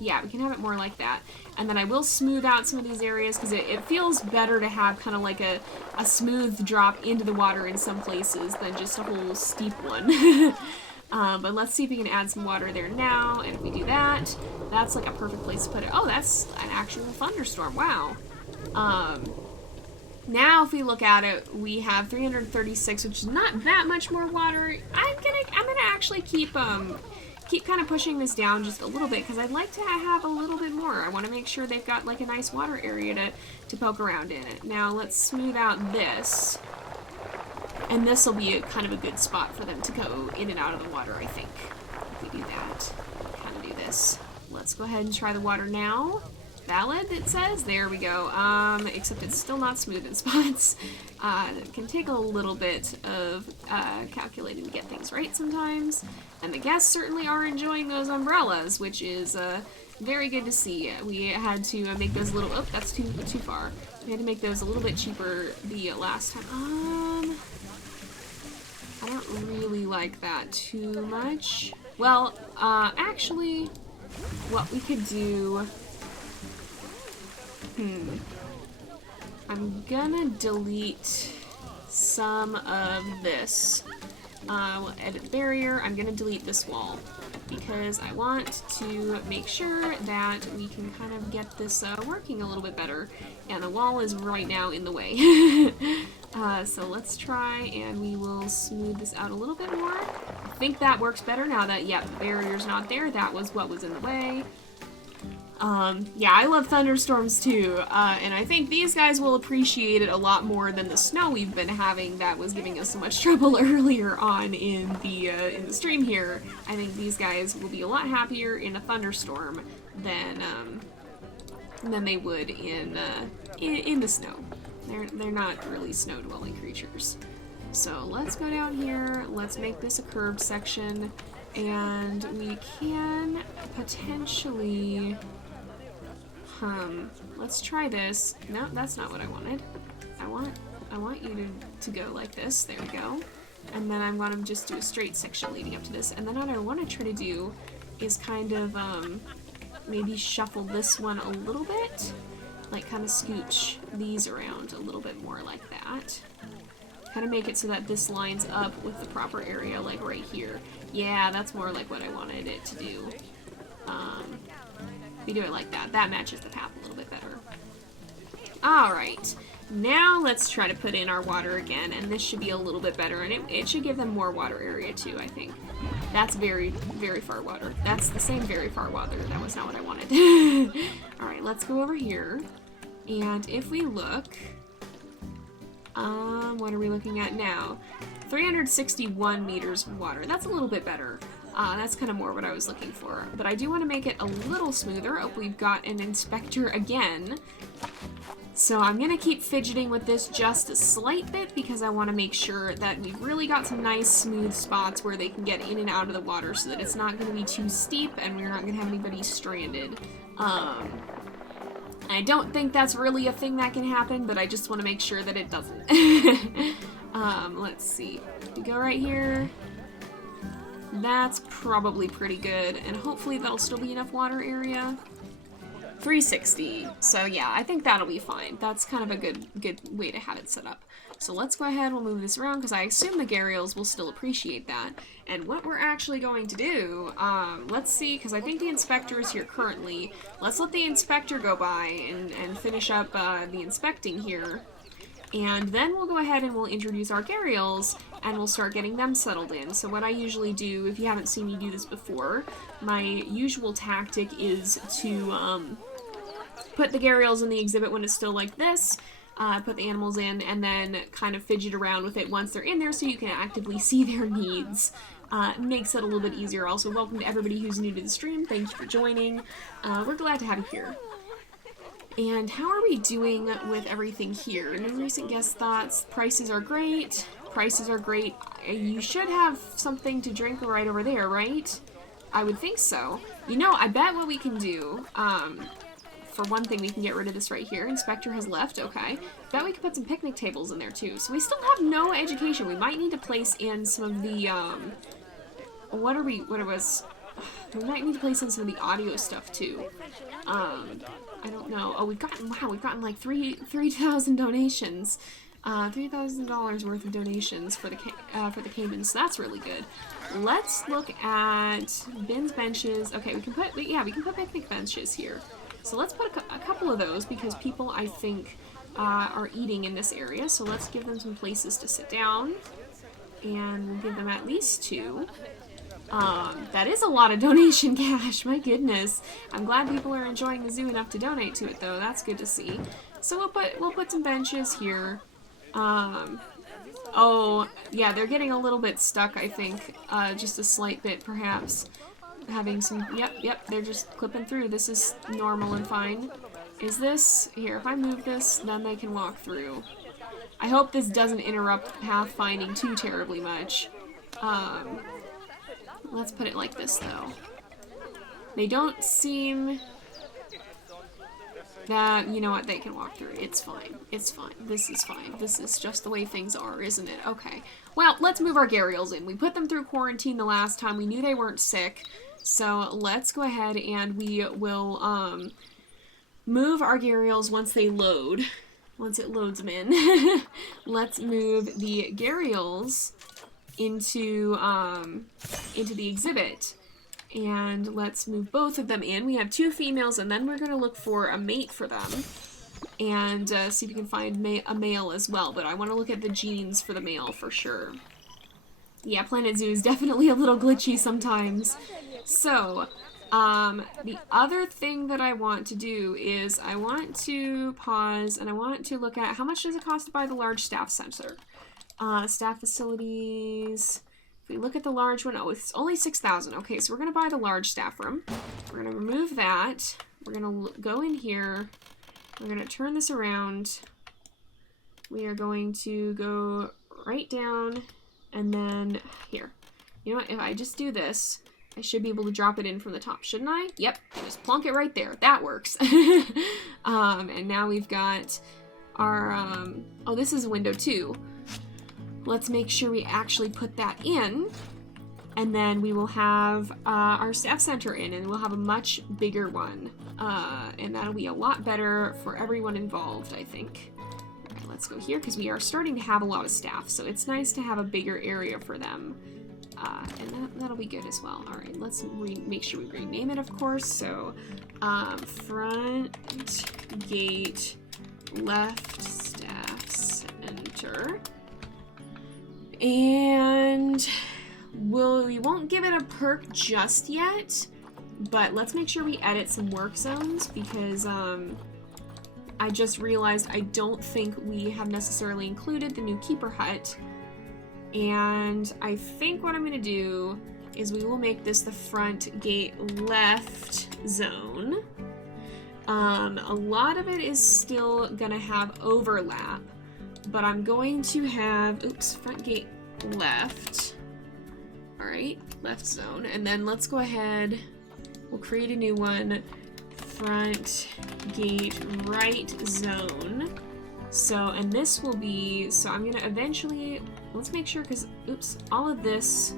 Yeah, we can have it more like that. And then I will smooth out some of these areas because it feels better to have kind of like a smooth drop into the water in some places than just a whole steep one. But let's see if we can add some water there now, and if we do that, that's like a perfect place to put it. Oh, that's an actual thunderstorm, wow. Now if we look at it, we have 336, which is not that much more water. I'm gonna actually keep kind of pushing this down just a little bit, because I'd like to have a little bit more. I want to make sure they've got like a nice water area to poke around in it. Now let's smooth out this. And this will be kind of a good spot for them to go in and out of the water, I think. If we do that, kind of do this. Let's go ahead and try the water now. Valid, it says. There we go. Except it's still not smooth in spots. It can take a little bit of calculating to get things right sometimes. And the guests certainly are enjoying those umbrellas, which is very good to see. We had to make those a little... Oh, that's too far. We had to make those a little bit cheaper the last time. I don't really like that too much. Well, actually, what we could do... I'm gonna delete some of this. We'll edit barrier. I'm gonna delete this wall because I want to make sure that we can kind of get this working a little bit better. And the wall is right now in the way. So let's try, and we will smooth this out a little bit more. I think that works better now that, yeah, the barrier's not there. That was what was in the way. Yeah, I love thunderstorms too, and I think these guys will appreciate it a lot more than the snow we've been having that was giving us so much trouble earlier on in the stream here. I think these guys will be a lot happier in a thunderstorm than they would in the snow. They're not really snow-dwelling creatures. So let's go down here, let's make this a curved section, and we can potentially... let's try this. No, that's not what I wanted. I want you to go like this. There we go. And then I want to just do a straight section leading up to this. And then what I want to try to do is kind of maybe shuffle this one a little bit. Like kind of scooch these around a little bit more like that. Kind of make it so that this lines up with the proper area, like right here. Yeah, that's more like what I wanted it to do. We do it like that. That matches the path a little bit better. Alright. Now let's try to put in our water again, and this should be a little bit better, and it should give them more water area too, I think. That's very, very far water. That's the same very far water. That was not what I wanted. Alright, let's go over here. And if we look, what are we looking at now? 361 meters of water. That's a little bit better. That's kind of more what I was looking for. But I do want to make it a little smoother. Oh, we've got an inspector again. So I'm going to keep fidgeting with this just a slight bit because I want to make sure that we've really got some nice smooth spots where they can get in and out of the water so that it's not going to be too steep and we're not going to have anybody stranded. I don't think that's really a thing that can happen, but I just want to make sure that it doesn't. Let's see. We go right here. That's probably pretty good, and hopefully that'll still be enough water area. 360. So yeah, I think that'll be fine. That's kind of a good way to have it set up. So let's go ahead, we'll move this around, because I assume the Gharials will still appreciate that. And what we're actually going to do, let's see, because I think the inspector is here currently. Let's let the inspector go by and finish up the inspecting here. And then we'll go ahead and we'll introduce our Gharials, and we'll start getting them settled in. So what I usually do, if you haven't seen me do this before, my usual tactic is to put the Gharials in the exhibit when it's still like this, put the animals in, and then kind of fidget around with it once they're in there so you can actively see their needs. Makes it a little bit easier. Also, welcome to everybody who's new to the stream. Thank you for joining. We're glad to have you here. And how are we doing with everything here? New recent guest thoughts. Prices are great. Prices are great. You should have something to drink right over there, right? I would think so. You know, I bet what we can do, for one thing, we can get rid of this right here. Inspector has left, okay. Bet we can put some picnic tables in there too. So we still have no education. We might need to place in some of the, we might need to place in some of the audio stuff too. I don't know. Oh, we've gotten like 3,000 donations. $3,000 worth of donations for the caiman, so that's really good. Let's look at bins, benches. Okay, we can put picnic benches here. So let's put a couple of those because people, I think, are eating in this area. So let's give them some places to sit down, and we'll give them at least 2. That is a lot of donation cash, my goodness. I'm glad people are enjoying the zoo enough to donate to it, though. That's good to see. So we'll put some benches here. Oh, yeah, they're getting a little bit stuck, I think. Just a slight bit, perhaps. Having some, yep, they're just clipping through. This is normal and fine. Is this, here, if I move this, then they can walk through. I hope this doesn't interrupt pathfinding too terribly much. Let's put it like this, though. They don't seem that, you know what, they can walk through. It's fine. It's fine. This is fine. This is just the way things are, isn't it? Okay. Well, let's move our Gharials in. We put them through quarantine the last time. We knew they weren't sick. So let's go ahead and we will, move our Gharials once they load. Once it loads them in. Let's move the Gharials into the exhibit. And let's move both of them in. We have 2 females, and then we're going to look for a mate for them. And see if we can find a male as well. But I want to look at the genes for the male for sure. Yeah, Planet Zoo is definitely a little glitchy sometimes. So, the other thing that I want to do is I want to pause and I want to look at how much does it cost to buy the large staff center. Staff facilities. If we look at the large one, oh, it's only 6,000. Okay, so we're going to buy the large staff room. We're going to remove that. We're going to go in here. We're going to turn this around. We are going to go right down and then here. You know what? If I just do this, I should be able to drop it in from the top, shouldn't I? Yep, just plonk it right there. That works. And now we've got our, oh, this is a window too. Let's make sure we actually put that in, and then we will have our staff center in, and we'll have a much bigger one, and that'll be a lot better for everyone involved, I think. Okay, let's go here, because we are starting to have a lot of staff, so it's nice to have a bigger area for them, and that'll be good as well. Alright, let's make sure we rename it, of course. So, front gate left staff center. And we won't give it a perk just yet, but let's make sure we edit some work zones because I just realized I don't think we have necessarily included the new keeper hut. And I think what I'm going to do is we will make this the front gate left zone. A lot of it is still going to have overlap, but I'm going to have, oops, front gate left. All right, left zone. And then let's go ahead, we'll create a new one, front gate right zone. So, and this will be, so I'm gonna eventually, let's make sure, because, oops, all of this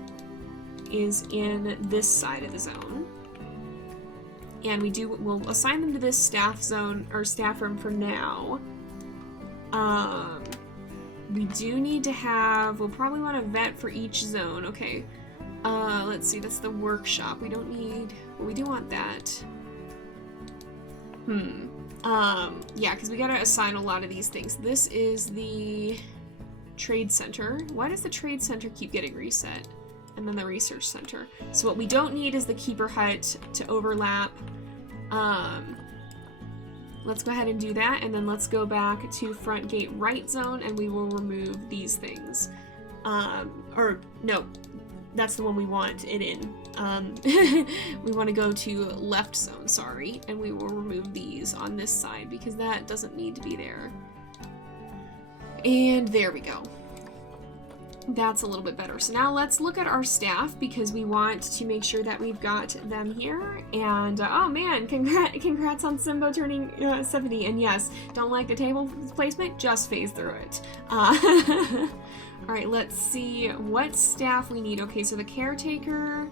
is in this side of the zone. And we'll assign them to this staff zone, or staff room for now. We do need to have, we'll probably want a vet for each zone, okay. Let's see, that's the workshop. We don't need, well, we do want that. Yeah, because we gotta assign a lot of these things. This is the trade center. Why does the trade center keep getting reset? And then the research center. So what we don't need is the keeper hut to overlap. Let's go ahead and do that, and then let's go back to front gate right zone, and we will remove these things. Or, no, that's the one we want it in. We want to go to left zone, sorry, and we will remove these on this side because that doesn't need to be there. And there we go. That's a little bit better. So now let's look at our staff because we want to make sure that we've got them here. And oh man, congrats on Simbo turning 70. And yes, don't like the table placement, just phase through it. All right, let's see what staff we need. Okay, so the caretaker,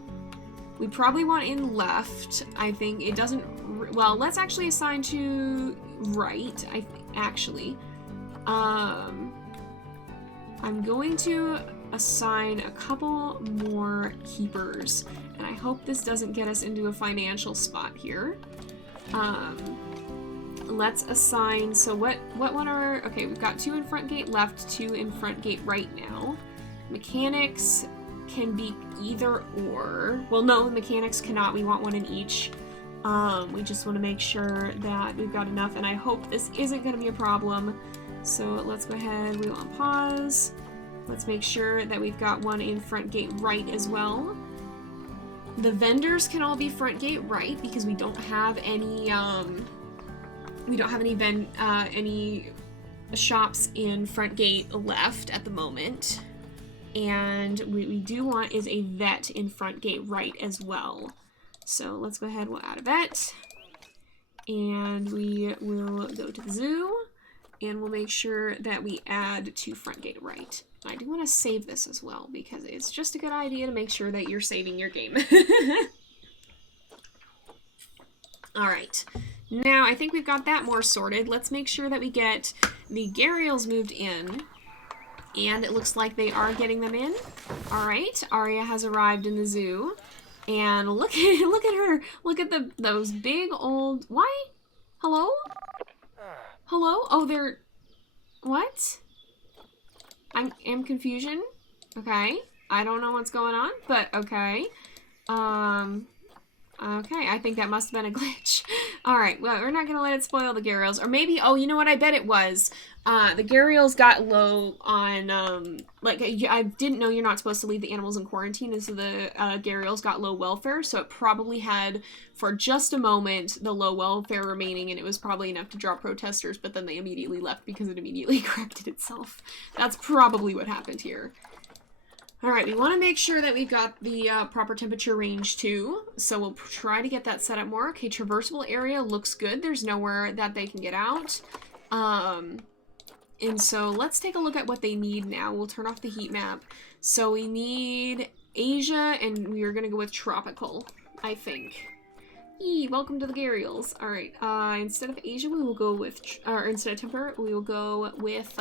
we probably want in left. I think it doesn't, well, let's actually assign to right, I think, actually. I'm going to assign a couple more keepers, and I hope this doesn't get us into a financial spot here. Let's assign, so what one are, okay, we've got 2 in front gate left, 2 in front gate right now. Mechanics can be either or. Well, no, the mechanics cannot. We want one in each. We just want to make sure that we've got enough, and I hope this isn't going to be a problem. So let's go ahead, we want pause. Let's make sure that we've got one in front gate right as well. The vendors can all be front gate right because we don't have any any shops in front gate left at the moment. And what we do want is a vet in front gate right as well. So let's go ahead, we'll add a vet. And we will go to the zoo. And we'll make sure that we add to front gate right. I do want to save this as well because it's just a good idea to make sure that you're saving your game. All right, now I think we've got that more sorted. Let's make sure that we get the Gharials moved in, and it looks like they are getting them in. All right, Arya has arrived in the zoo, and look at her. Look at those big old, why? Hello? Hello? Oh, they're... What? I'm confusion. Okay. I don't know what's going on, but okay. Okay, I think that must have been a glitch. Alright, well, we're not gonna let it spoil the Gharials. Or maybe, oh, you know what? I bet it was. The Gharials got low on, like, I didn't know you're not supposed to leave the animals in quarantine, and so the Gharials got low welfare, so it probably had, for just a moment, the low welfare remaining, and it was probably enough to draw protesters, but then they immediately left because it immediately corrected itself. That's probably what happened here. Alright, we want to make sure that we've got the proper temperature range too, so we'll try to get that set up more. Okay, traversable area looks good. There's nowhere that they can get out. And so let's take a look at what they need now. We'll turn off the heat map. So we need Asia, and we are going to go with tropical, I think. Eee, welcome to the Gharials. Alright, instead of Asia, we will go with, or instead of temperate, we will go with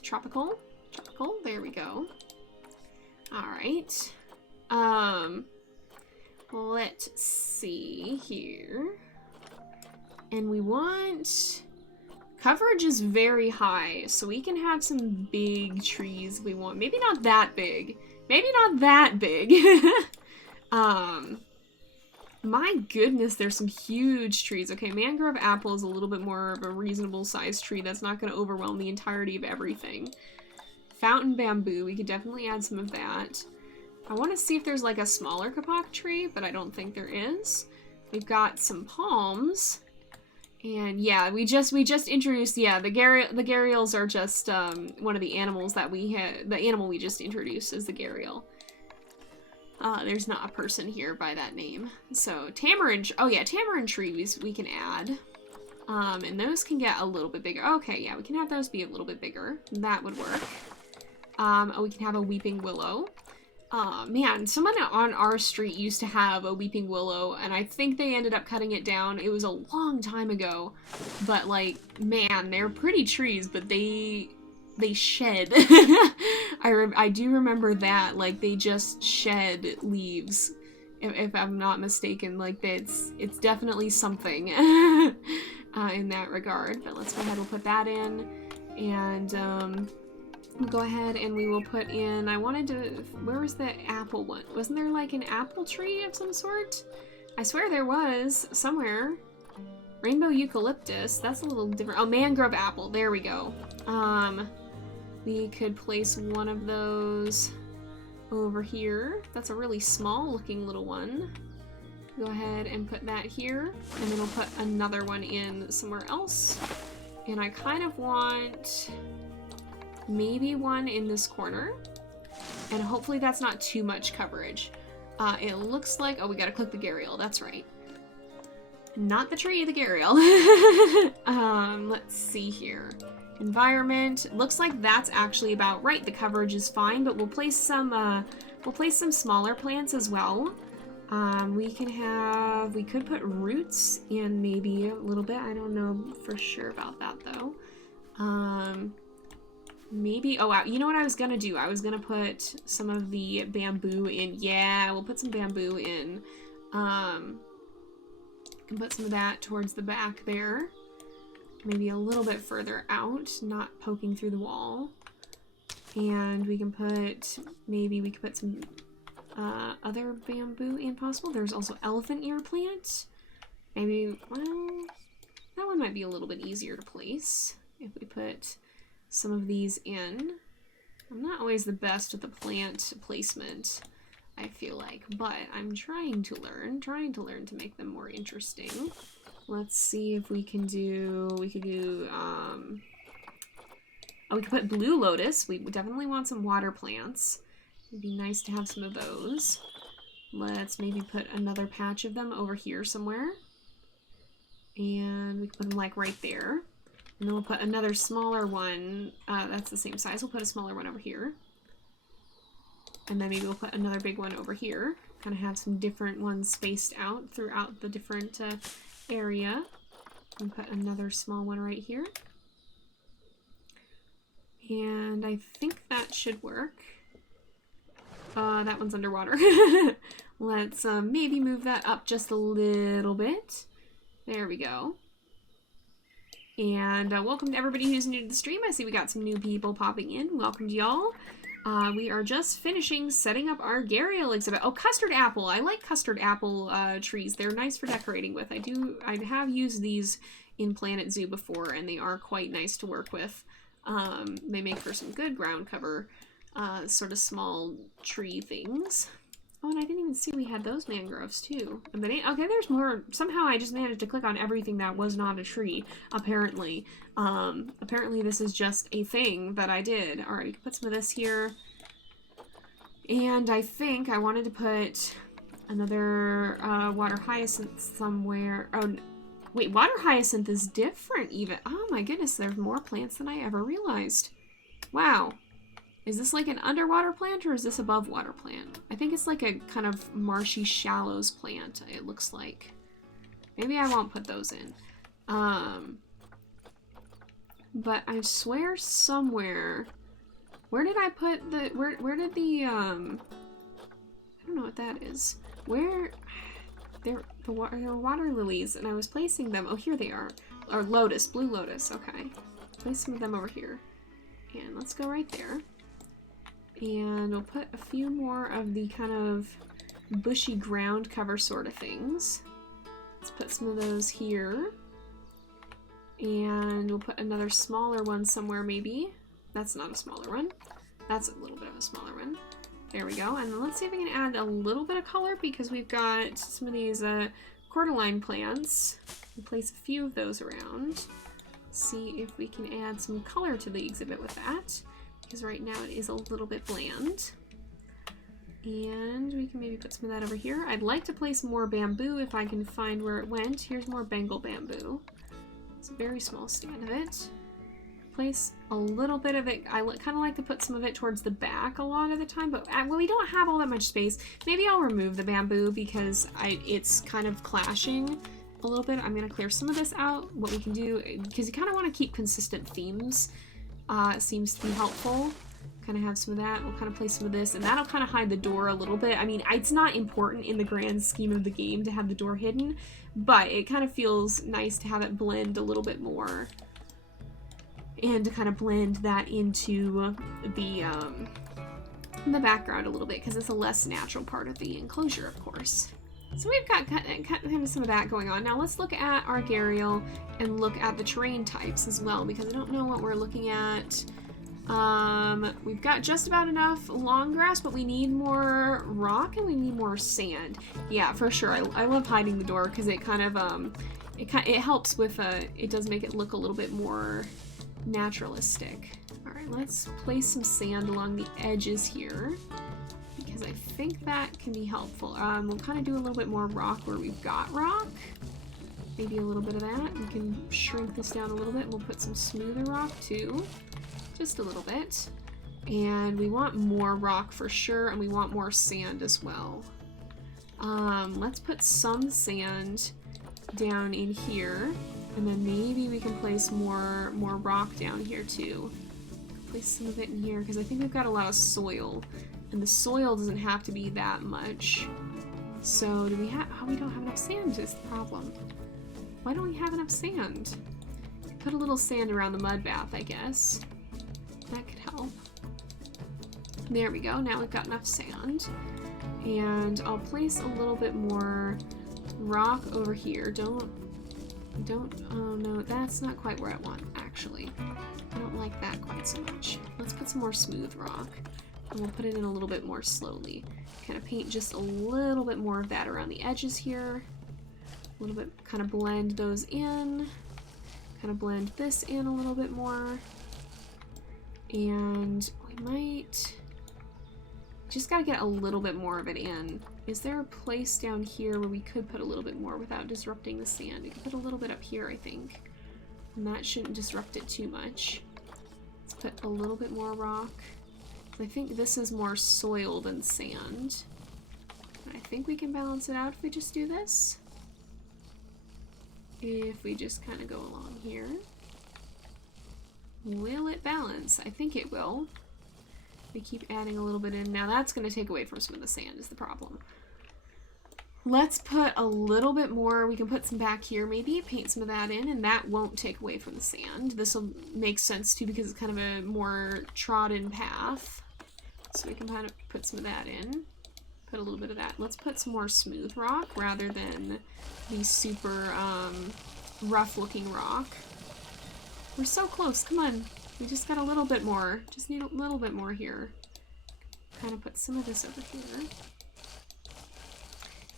tropical. Tropical, there we go. Alright, let's see here, and we want Coverage is very high, so we can have some big trees if we want. Maybe not that big. Maybe not that big. My goodness, there's some huge trees. Okay, mangrove apple is a little bit more of a reasonable sized tree. That's not going to overwhelm the entirety of everything. Fountain bamboo, we could definitely add some of that. I want to see if there's like a smaller kapok tree, but I don't think there is. We've got some palms. And yeah, we just introduced, yeah, the Gharials are just one of the animals that we had. The animal we just introduced is the Gharial. There's not a person here by that name. So tamarind, oh yeah, tamarind trees we can add. And those can get a little bit bigger. Okay, yeah, we can have those be a little bit bigger. That would work. Oh, we can have a weeping willow. Man, someone on our street used to have a weeping willow, and I think they ended up cutting it down. It was a long time ago, but like, man, they're pretty trees, but they shed. I do remember that, like, they just shed leaves, if I'm not mistaken. Like, it's definitely something in that regard. But let's go ahead, we'll put that in, and we'll go ahead and we will put in, I wanted to, where was the apple one? Wasn't there like an apple tree of some sort? I swear there was, somewhere. Rainbow eucalyptus, that's a little different. Oh, mangrove apple, there we go. We could place one of those over here. That's a really small looking little one. Go ahead and put that here, and then we'll put another one in somewhere else. And I kind of want maybe one in this corner, and hopefully that's not too much coverage. It looks like, oh, we gotta click the Gharial, that's right. Not the tree, the Gharial. Let's see here. Environment, looks like that's actually about right. The coverage is fine, but we'll place some smaller plants as well. We could put roots in maybe a little bit. I don't know for sure about that though. Maybe, oh wow, you know what I was gonna do? I was gonna put some of the bamboo in. Yeah, we'll put some bamboo in. Can put some of that towards the back there. Maybe a little bit further out, not poking through the wall. And we can put, maybe we could put some other bamboo in possible. There's also elephant ear plant. Maybe, well, that one might be a little bit easier to place if we put some of these in. I'm not always the best with the plant placement, I feel like, but I'm trying to learn to make them more interesting. Let's see if we can do, oh, we could put blue lotus. We definitely want some water plants. It'd be nice to have some of those. Let's maybe put another patch of them over here somewhere. And we can put them like right there. And then we'll put another smaller one, that's the same size. We'll put a smaller one over here. And then maybe we'll put another big one over here. Kind of have some different ones spaced out throughout the different area. And put another small one right here. And I think that should work. That one's underwater. Let's maybe move that up just a little bit. There we go. And welcome to everybody who's new to the stream. I see we got some new people popping in. Welcome to y'all. We are just finishing setting up our Gharial exhibit. Oh, custard apple. I like custard apple trees. They're nice for decorating with. I have used these in Planet Zoo before, and they are quite nice to work with. They make for some good ground cover, sort of small tree things. Oh, and I didn't even see we had those mangroves too. Okay, there's more. Somehow I just managed to click on everything that was not a tree, apparently. Apparently this is just a thing that I did. Alright, we can put some of this here. And I think I wanted to put another water hyacinth somewhere. Oh, wait, water hyacinth is different even. Oh my goodness, there's more plants than I ever realized. Wow. Is this like an underwater plant or is this above water plant? I think it's like a kind of marshy shallows plant, it looks like. Maybe I won't put those in. But I swear somewhere, where did I put the, where did the, I don't know what that is. Where, there were water lilies and I was placing them, oh here they are. or lotus, blue lotus, okay. Place some of them over here. And let's go right there. And we'll put a few more of the kind of bushy ground cover sort of things. Let's put some of those here. And we'll put another smaller one somewhere maybe. That's not a smaller one. That's a little bit of a smaller one. There we go. And then let's see if we can add a little bit of color because we've got some of these cordyline plants. We'll place a few of those around. See if we can add some color to the exhibit with that. Because right now it is a little bit bland. And we can maybe put some of that over here. I'd like to place more bamboo if I can find where it went. Here's more Bengal bamboo. It's a very small stand of it. Place a little bit of it. I kind of like to put some of it towards the back a lot of the time, but well, we don't have all that much space. Maybe I'll remove the bamboo because it's kind of clashing a little bit. I'm going to clear some of this out. What we can do, because you kind of want to keep consistent themes, seems to be helpful. Kind of have some of that. We'll kind of place some of this, and that'll kind of hide the door a little bit. I mean, it's not important in the grand scheme of the game to have the door hidden, but it kind of feels nice to have it blend a little bit more and to kind of blend that into the background a little bit because it's a less natural part of the enclosure, of course. So we've got kind of some of that going on. Now let's look at our Gharial and look at the terrain types as well because I don't know what we're looking at. We've got just about enough long grass, but we need more rock and we need more sand. Yeah, for sure. I love hiding the door because it kind of it helps with it does make it look a little bit more naturalistic. All right, let's place some sand along the edges here because I think that can be helpful. We'll kind of do a little bit more rock where we've got rock. Maybe a little bit of that. We can shrink this down a little bit. We'll put some smoother rock too. Just a little bit. And we want more rock for sure, and we want more sand as well. Let's put some sand down in here, and then maybe we can place more rock down here too. Place some of it in here, because I think we've got a lot of soil, and the soil doesn't have to be that much. So do we have, oh, we don't have enough sand is the problem. Why don't we have enough sand? Put a little sand around the mud bath, I guess. That could help. There we go. Now we've got enough sand. And I'll place a little bit more rock over here. Oh no, that's not quite where I want, actually. I don't like that quite so much. Let's put some more smooth rock. And we'll put it in a little bit more slowly. Kind of paint just a little bit more of that around the edges here. A little bit, kind of blend those in. Kind of blend this in a little bit more. And we might just gotta get a little bit more of it in. Is there a place down here where we could put a little bit more without disrupting the sand? We could put a little bit up here, I think. And that shouldn't disrupt it too much. Let's put a little bit more rock. I think this is more soil than sand. I think we can balance it out if we just do this. If we just kind of go along here. Will it balance? I think it will. We keep adding a little bit in. Now that's going to take away from some of the sand is the problem. Let's put a little bit more. We can put some back here maybe, paint some of that in, and that won't take away from the sand. This will make sense too because it's kind of a more trodden path. So we can kind of put some of that in. Put a little bit of that. Let's put some more smooth rock rather than the super rough looking rock. We're so close, come on. We just got a little bit more. Just need a little bit more here. Kind of put some of this over here.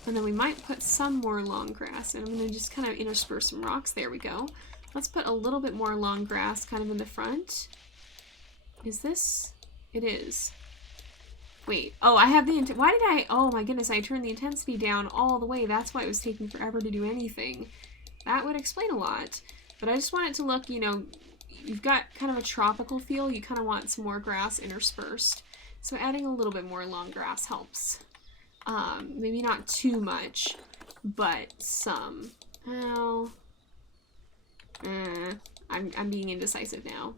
And then we might put some more long grass. And I'm going to just kind of intersperse some rocks. There we go. Let's put a little bit more long grass kind of in the front. Is this? It is. Wait. Oh, I have the why did I? Oh my goodness, I turned the intensity down all the way. That's why it was taking forever to do anything. That would explain a lot. But I just want it to look, you know, you've got kind of a tropical feel. You kind of want some more grass interspersed. So adding a little bit more long grass helps. Maybe not too much, but some. Oh, I'm being indecisive now.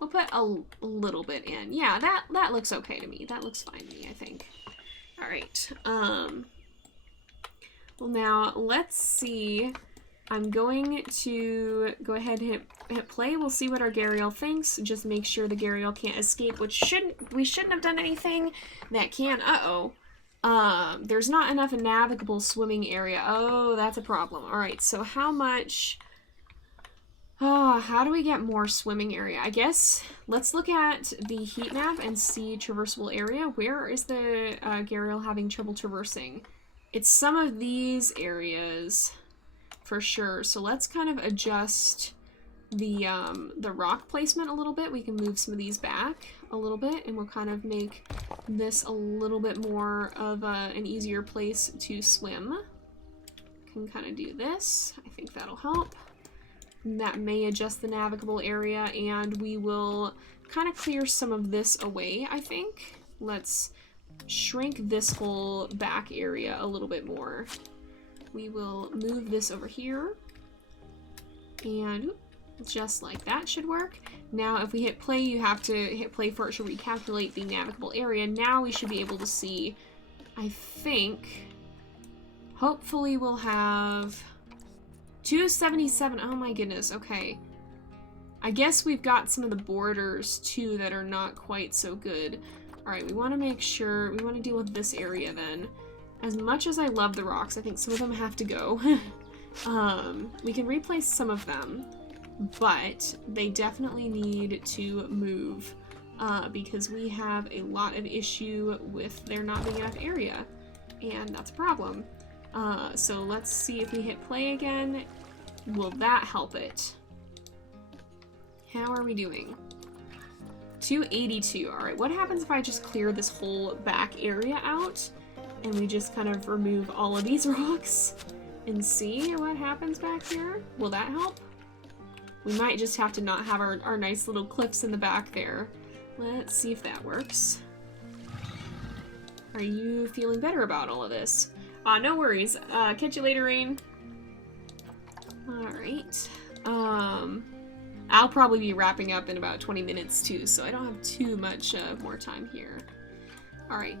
We'll put a little bit in. Yeah, that looks okay to me. That looks fine to me, I think. All right. Well, now let's see. I'm going to go ahead and hit play. We'll see what our Gharial thinks. Just make sure the Gharial can't escape, which we shouldn't have done anything that can. There's not enough navigable swimming area. Oh, that's a problem. All right, so how much? How do we get more swimming area? I guess let's look at the heat map and see traversable area. Where is the Gharial having trouble traversing? It's some of these areas for sure. So let's kind of adjust the rock placement a little bit. We can move some of these back a little bit, and we'll kind of make this a little bit more of an easier place to swim. Can kind of do this. I think that'll help. That may adjust the navigable area, and we will kind of clear some of this away, I think. Let's shrink this whole back area a little bit more. We will move this over here, and just like that should work. Now, if we hit play, you have to hit play for it to recalculate the navigable area. Now we should be able to see, I think, hopefully we'll have 277. Oh my goodness, okay. I guess we've got some of the borders too that are not quite so good. Alright, we want to make sure, we want to deal with this area then. As much as I love the rocks, I think some of them have to go. We can replace some of them, but they definitely need to move because we have a lot of issue with there not being enough area, and that's a problem. So let's see if we hit play again. Will that help it? How are we doing? 282. Alright, what happens if I just clear this whole back area out and we just kind of remove all of these rocks and see what happens back here? Will that help? We might just have to not have our nice little cliffs in the back there. Let's see if that works. Are you feeling better about all of this? No worries. Catch you later, Rain. Alright. I'll probably be wrapping up in about 20 minutes too, so I don't have too much more time here. Alright,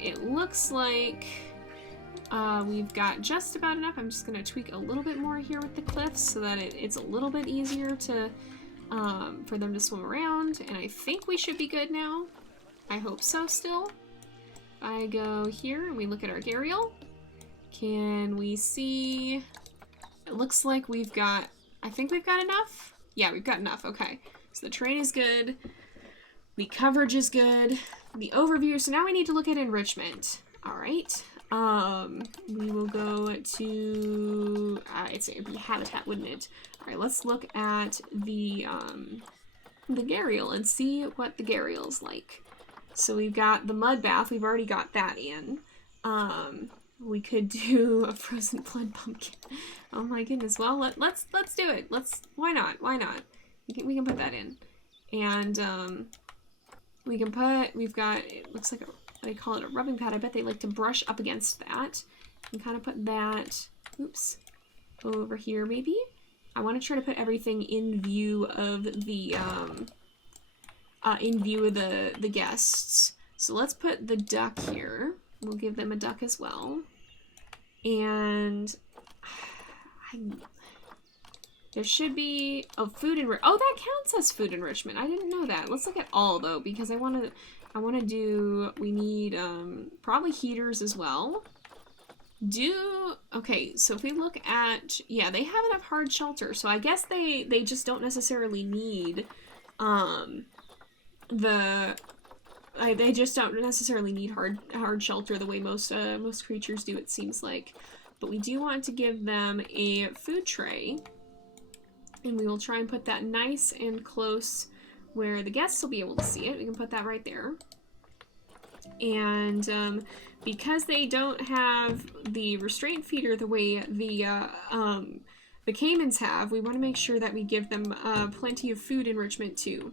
it looks like we've got just about enough. I'm just gonna tweak a little bit more here with the cliffs so that it's a little bit easier to for them to swim around, and I think we should be good now. I hope so still. I go here and we look at our Gharial. Can we see? It looks like we've got, I think we've got enough. Yeah, we've got enough. Okay. So the terrain is good. The coverage is good. The overview. So now we need to look at enrichment. All right. We will go to, it'd be habitat, wouldn't it? All right, let's look at the Gharial and see what the Gharial's like. So we've got the mud bath. We've already got that in. We could do a frozen blood pumpkin. Oh my goodness. Well, let's do it. Why not? Why not? We can put that in. And we've got, it looks like they call it a rubbing pad. I bet they like to brush up against that. And kind of put that, oops, over here maybe. I want to try to put everything in view of the guests. So let's put the duck here. We'll give them a duck as well. And there should be food enrichment. Oh, that counts as food enrichment. I didn't know that. Let's look at all though, because I want to do, we need probably heaters as well. Okay, so if we look at, yeah, they have enough hard shelter. So I guess they just don't necessarily need they just don't necessarily need hard shelter the way most creatures do, it seems like. But we do want to give them a food tray, and we will try and put that nice and close where the guests will be able to see it. We can put that right there. And because they don't have the restraint feeder the way the caimans have, we want to make sure that we give them plenty of food enrichment too.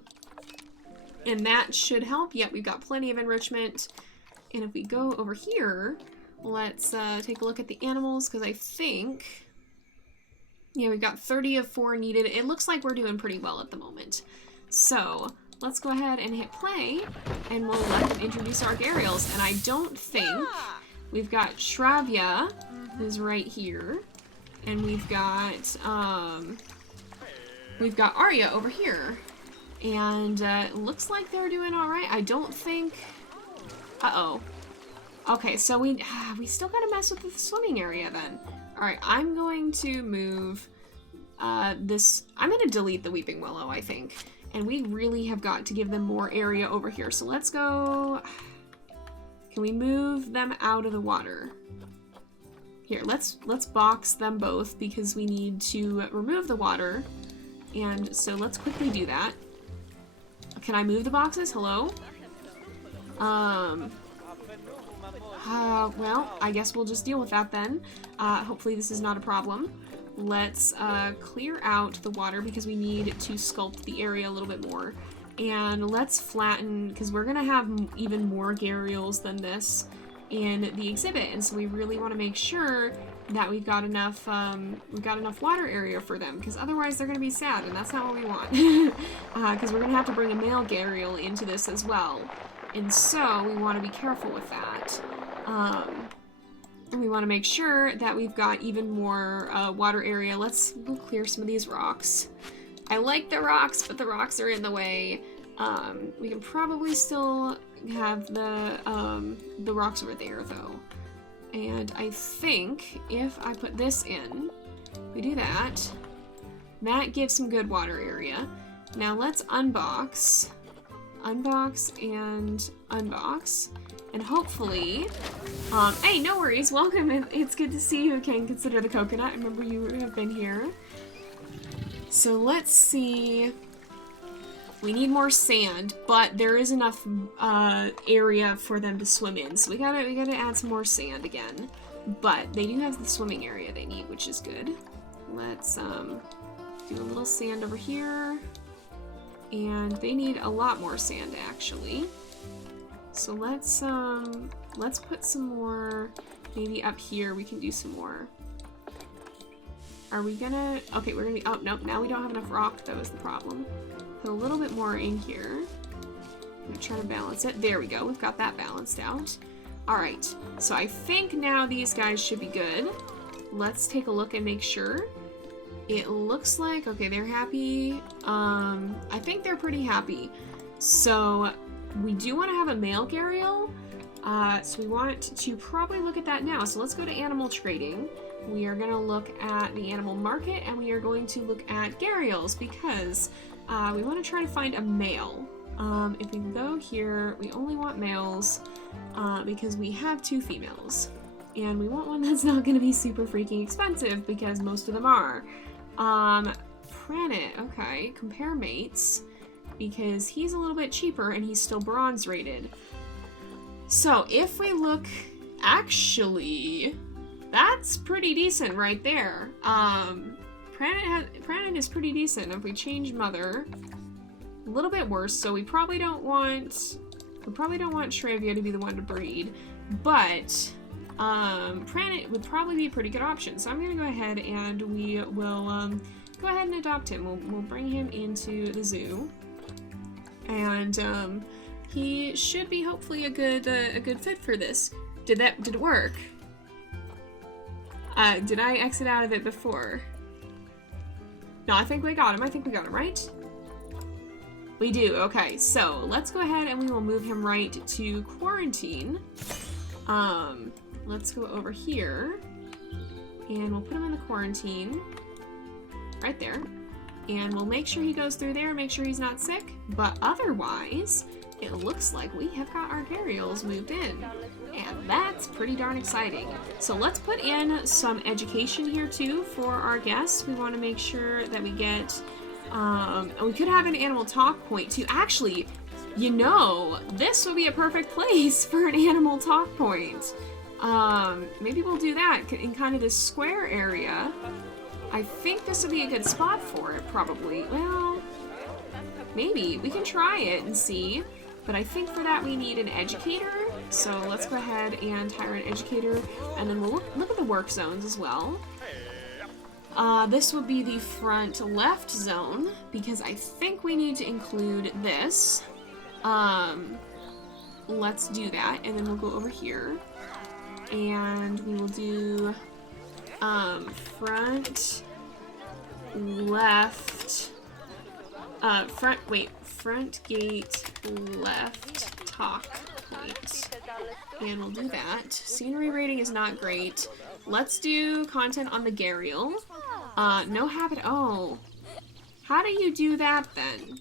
And that should help. Yep, we've got plenty of enrichment. And if we go over here, let's take a look at the animals, because I think, yeah, we've got 30 of 4 needed. It looks like we're doing pretty well at the moment. So let's go ahead and hit play, and we'll let them introduce our Gharials. And I don't think we've got Shravya, who's right here. And we've got Arya over here. And it looks like they're doing alright. I don't think... Uh-oh. Okay, so we still gotta mess with the swimming area then. Alright, I'm going to move this... I'm gonna delete the Weeping Willow, I think. And we really have got to give them more area over here. So let's go... Can we move them out of the water? Here, let's box them both because we need to remove the water. And so let's quickly do that. Can I move the boxes? Hello? Well, I guess we'll just deal with that then. Hopefully this is not a problem. Let's clear out the water because we need to sculpt the area a little bit more. And let's flatten, because we're gonna have even more Gharials than this in the exhibit, and so we really want to make sure that we've got enough water area for them, because otherwise they're gonna be sad, and that's not what we want. Because we're gonna have to bring a male Gharial into this as well, and so we want to be careful with that. And we want to make sure that we've got even more water area. We'll clear some of these rocks. I like the rocks, but the rocks are in the way. We can probably still have the rocks over there, though. And I think if I put this in, we do that. That gives some good water area. Now let's unbox. Unbox and unbox. And hopefully... hey, no worries. Welcome. It's good to see you. Can consider the coconut. I remember you have been here. So let's see. We need more sand, but there is enough area for them to swim in. So we gotta add some more sand again. But they do have the swimming area they need, which is good. Let's do a little sand over here. And they need a lot more sand actually. So let's put some more, maybe up here we can do some more. Are we gonna, okay, we're gonna be, oh, nope, now we don't have enough rock, that was the problem. Put a little bit more in here. I'm gonna try to balance it. There we go, we've got that balanced out. Alright, so I think now these guys should be good. Let's take a look and make sure. It looks like, okay, they're happy. I think they're pretty happy. So, we do want to have a male Gharial. So we want to probably look at that now. So let's go to animal trading. We are going to look at the animal market, and we are going to look at Gharials because we want to try to find a male. If we go here, we only want males because we have 2 females. And we want one that's not going to be super freaking expensive because most of them are. Pranet, okay, compare mates because he's a little bit cheaper and he's still bronze rated. So if we look, actually, that's pretty decent right there. Pranet is pretty decent. If we change mother, a little bit worse. So we probably don't want Shravia to be the one to breed, but Pranet would probably be a pretty good option. So I'm gonna go ahead and we will go ahead and adopt him. We'll bring him into the zoo, and he should be hopefully a good fit for this. Did it work? Did I exit out of it before? No, I think we got him, right? We do, okay. So, let's go ahead and we will move him right to quarantine. Let's go over here. And we'll put him in the quarantine. Right there. And we'll make sure he goes through there and make sure he's not sick. But otherwise, it looks like we have got our Gharials moved in. And that's pretty darn exciting. So let's put in some education here too for our guests. We want to make sure that we get, we could have an animal talk point too. Actually, you know, this would be a perfect place for an animal talk point. Maybe we'll do that in kind of this square area. I think this would be a good spot for it, probably. Well, maybe. We can try it and see. But I think for that we need an educator. So let's go ahead and hire an educator. And then we'll look at the work zones as well. This would be the front left zone, because I think we need to include this. Let's do that. And then we'll go over here. And we will do Front, left, front gate, left, talk point. And we'll do that. Scenery rating is not great. Let's do content on the Gharial. No habit. Oh. How do you do that then?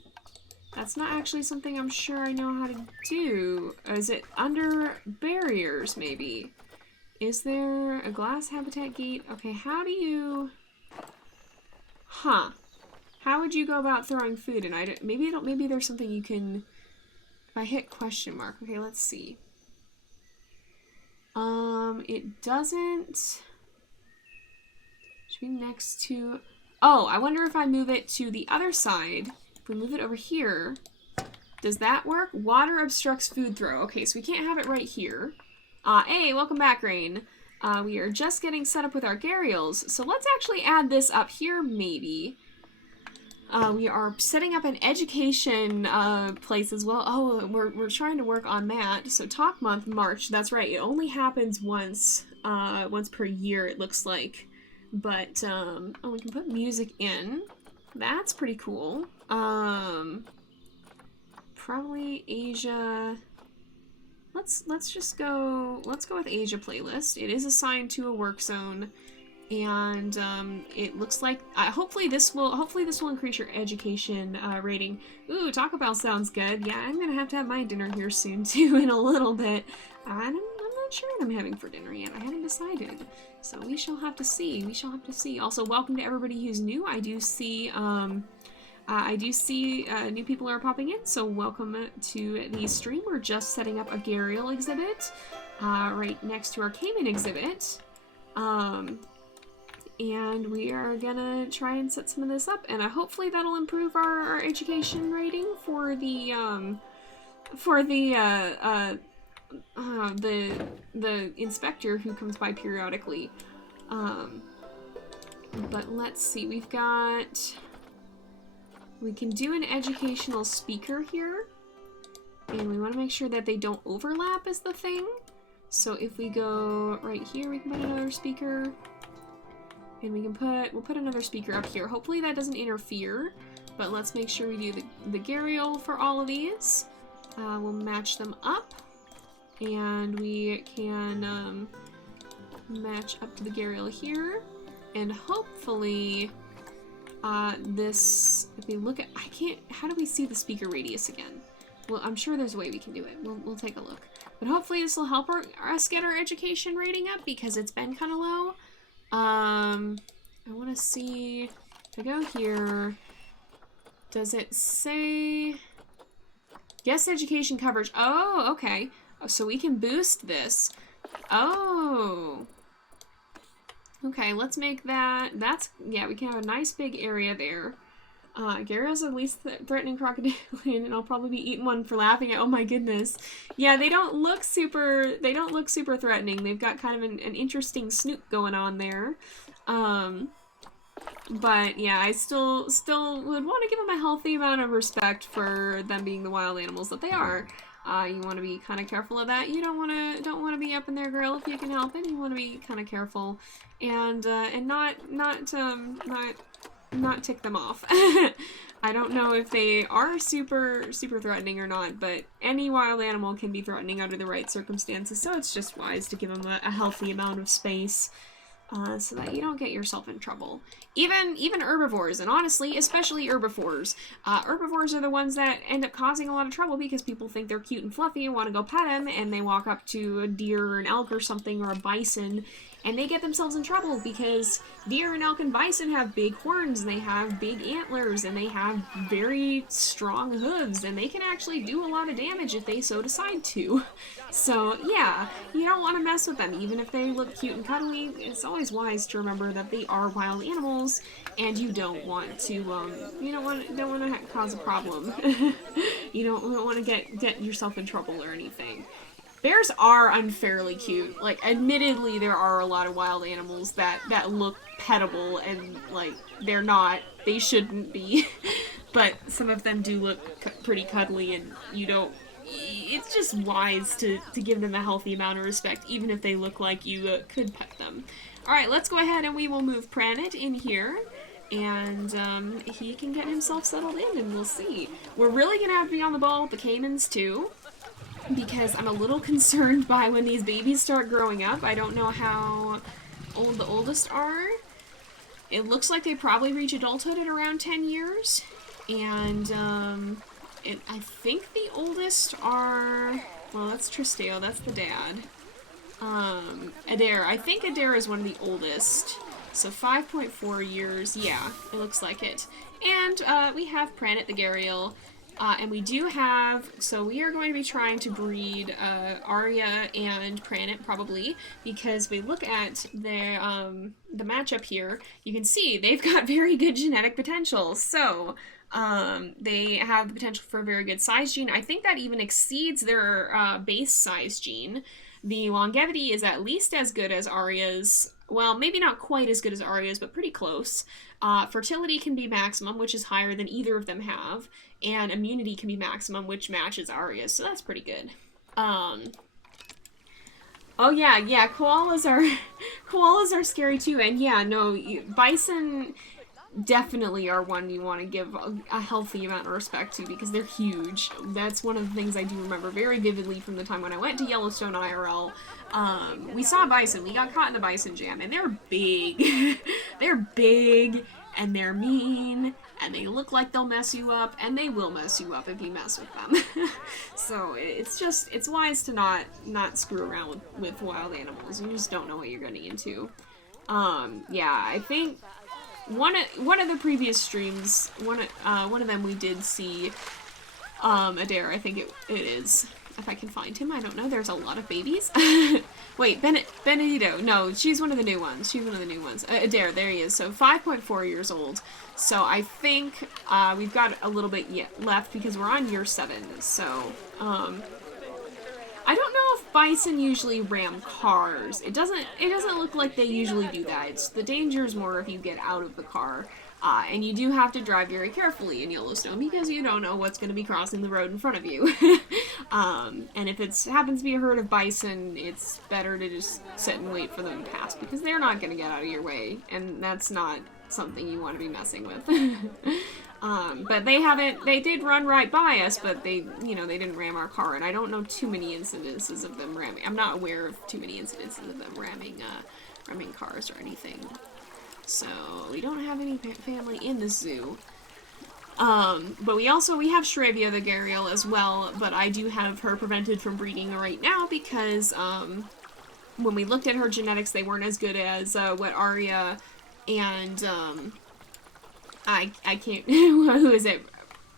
That's not actually something I'm sure I know how to do. Is it under barriers, maybe? Is there a glass habitat gate? Okay, how do you... Huh. How would you go about throwing food? And maybe there's something you can... If I hit question mark. Okay, let's see. It doesn't... Should be next to... Oh, I wonder if I move it to the other side. If we move it over here, does that work? Water obstructs food throw. Okay, so we can't have it right here. Hey, welcome back, Rain. We are just getting set up with our Gharials, so let's actually add this up here, maybe. We are setting up an education place as well. Oh, we're trying to work on that. So Talk Month, March. That's right. It only happens once per year, it looks like. But oh, we can put music in. That's pretty cool. Probably Asia. Let's go with Asia playlist. It is assigned to a work zone. And it looks like hopefully this will increase your education rating. Ooh, Taco Bell sounds good. Yeah, I'm gonna have to have my dinner here soon too in a little bit. I'm not sure what I'm having for dinner yet. I haven't decided, so we shall have to see. We shall have to see. Also, welcome to everybody who's new. I do see new people are popping in, so welcome to the stream. We're just setting up a Gharial exhibit right next to our caiman exhibit. And we are gonna try and set some of this up, and hopefully that'll improve our education rating for the inspector who comes by periodically. But let's see, we can do an educational speaker here, and we want to make sure that they don't overlap is the thing. So if we go right here, we can put another speaker. And we'll put another speaker up here. Hopefully that doesn't interfere, but let's make sure we do the Gharial for all of these. We'll match them up, and we can match up to the Gharial here, and hopefully if we look at, how do we see the speaker radius again? Well, I'm sure there's a way we can do it. We'll take a look. But hopefully this will help us get our education rating up, because it's been kind of low. I want to see, if I go here, does it say, guest education coverage? Oh, okay. So we can boost this. Oh. Okay, let's make that, yeah, we can have a nice big area there. Gharial's the least threatening crocodilian, and I'll probably be eating one for laughing at, oh my goodness. Yeah, they don't look super threatening. They've got kind of an interesting snoop going on there. But yeah, I still would want to give them a healthy amount of respect for them being the wild animals that they are. You want to be kind of careful of that. You don't want to be up in their grill if you can help it. You want to be kind of careful and not tick them off. I don't know if they are super threatening or not, but any wild animal can be threatening under the right circumstances, so it's just wise to give them a healthy amount of space so that you don't get yourself in trouble. Even herbivores, and honestly, especially herbivores. Herbivores are the ones that end up causing a lot of trouble because people think they're cute and fluffy and want to go pet them, and they walk up to a deer or an elk or something, or a bison, and they get themselves in trouble because deer and elk and bison have big horns, and they have big antlers, and they have very strong hooves, and they can actually do a lot of damage if they so decide to. So yeah, you don't want to mess with them, even if they look cute and cuddly. It's always wise to remember that they are wild animals, and you don't want to don't want to cause a problem. You don't want to get yourself in trouble or anything. Bears are unfairly cute. Like, admittedly, there are a lot of wild animals that look pettable, and, like, they're not. They shouldn't be. But some of them do look pretty cuddly, and it's just wise to give them a healthy amount of respect, even if they look like you could pet them. Alright, let's go ahead and we will move Pranet in here. And he can get himself settled in, and we'll see. We're really going to have to be on the ball with the caimans, too. Because I'm a little concerned by when these babies start growing up. I don't know how old the oldest are. It looks like they probably reach adulthood at around 10 years. And I think the oldest are... Well, that's Tristeo, that's the dad. Adair, I think Adair is one of the oldest. So 5.4 years, yeah, it looks like it. And we have Pranet the Gharial. And we do have, so we are going to be trying to breed Arya and Pranet probably, because we look at their, the matchup here, you can see they've got very good genetic potential. So they have the potential for a very good size gene. I think that even exceeds their base size gene. The longevity is at least as good as Arya's. Well, maybe not quite as good as Arya's, but pretty close. Fertility can be maximum, which is higher than either of them have. And immunity can be maximum, which matches Arya's, so that's pretty good. Oh yeah, koalas are scary too, and yeah, no, bison definitely are one you want to give a healthy amount of respect to, because they're huge. That's one of the things I do remember very vividly from the time when I went to Yellowstone IRL. We saw bison, we got caught in a bison jam, and they're big. They're big, and they're mean, and they look like they'll mess you up, and they will mess you up if you mess with them. So it's wise to not screw around with wild animals. You just don't know what you're getting into. Yeah, I think one of the previous streams, one of them we did see Adair, I think it is. If I can find him, I don't know. There's a lot of babies. Wait, Benedito. No, she's one of the new ones. She's one of the new ones. Adair, there he is. So 5.4 years old. So I think we've got a little bit yet left because we're on year 7. So I don't know if bison usually ram cars. It doesn't look like they usually do that. The danger is more if you get out of the car. And you do have to drive very carefully in Yellowstone because you don't know what's going to be crossing the road in front of you. And if it happens to be a herd of bison, it's better to just sit and wait for them to pass because they're not going to get out of your way, and that's not something you want to be messing with. But they did run right by us, but they didn't ram our car, and I don't know too many incidences of them ramming. I'm not aware of too many incidences of them ramming cars or anything. So, we don't have any family in the zoo. But we have Shrevia the Gharial as well, but I do have her prevented from breeding right now because, when we looked at her genetics, they weren't as good as, what Arya and, I can't, who is it?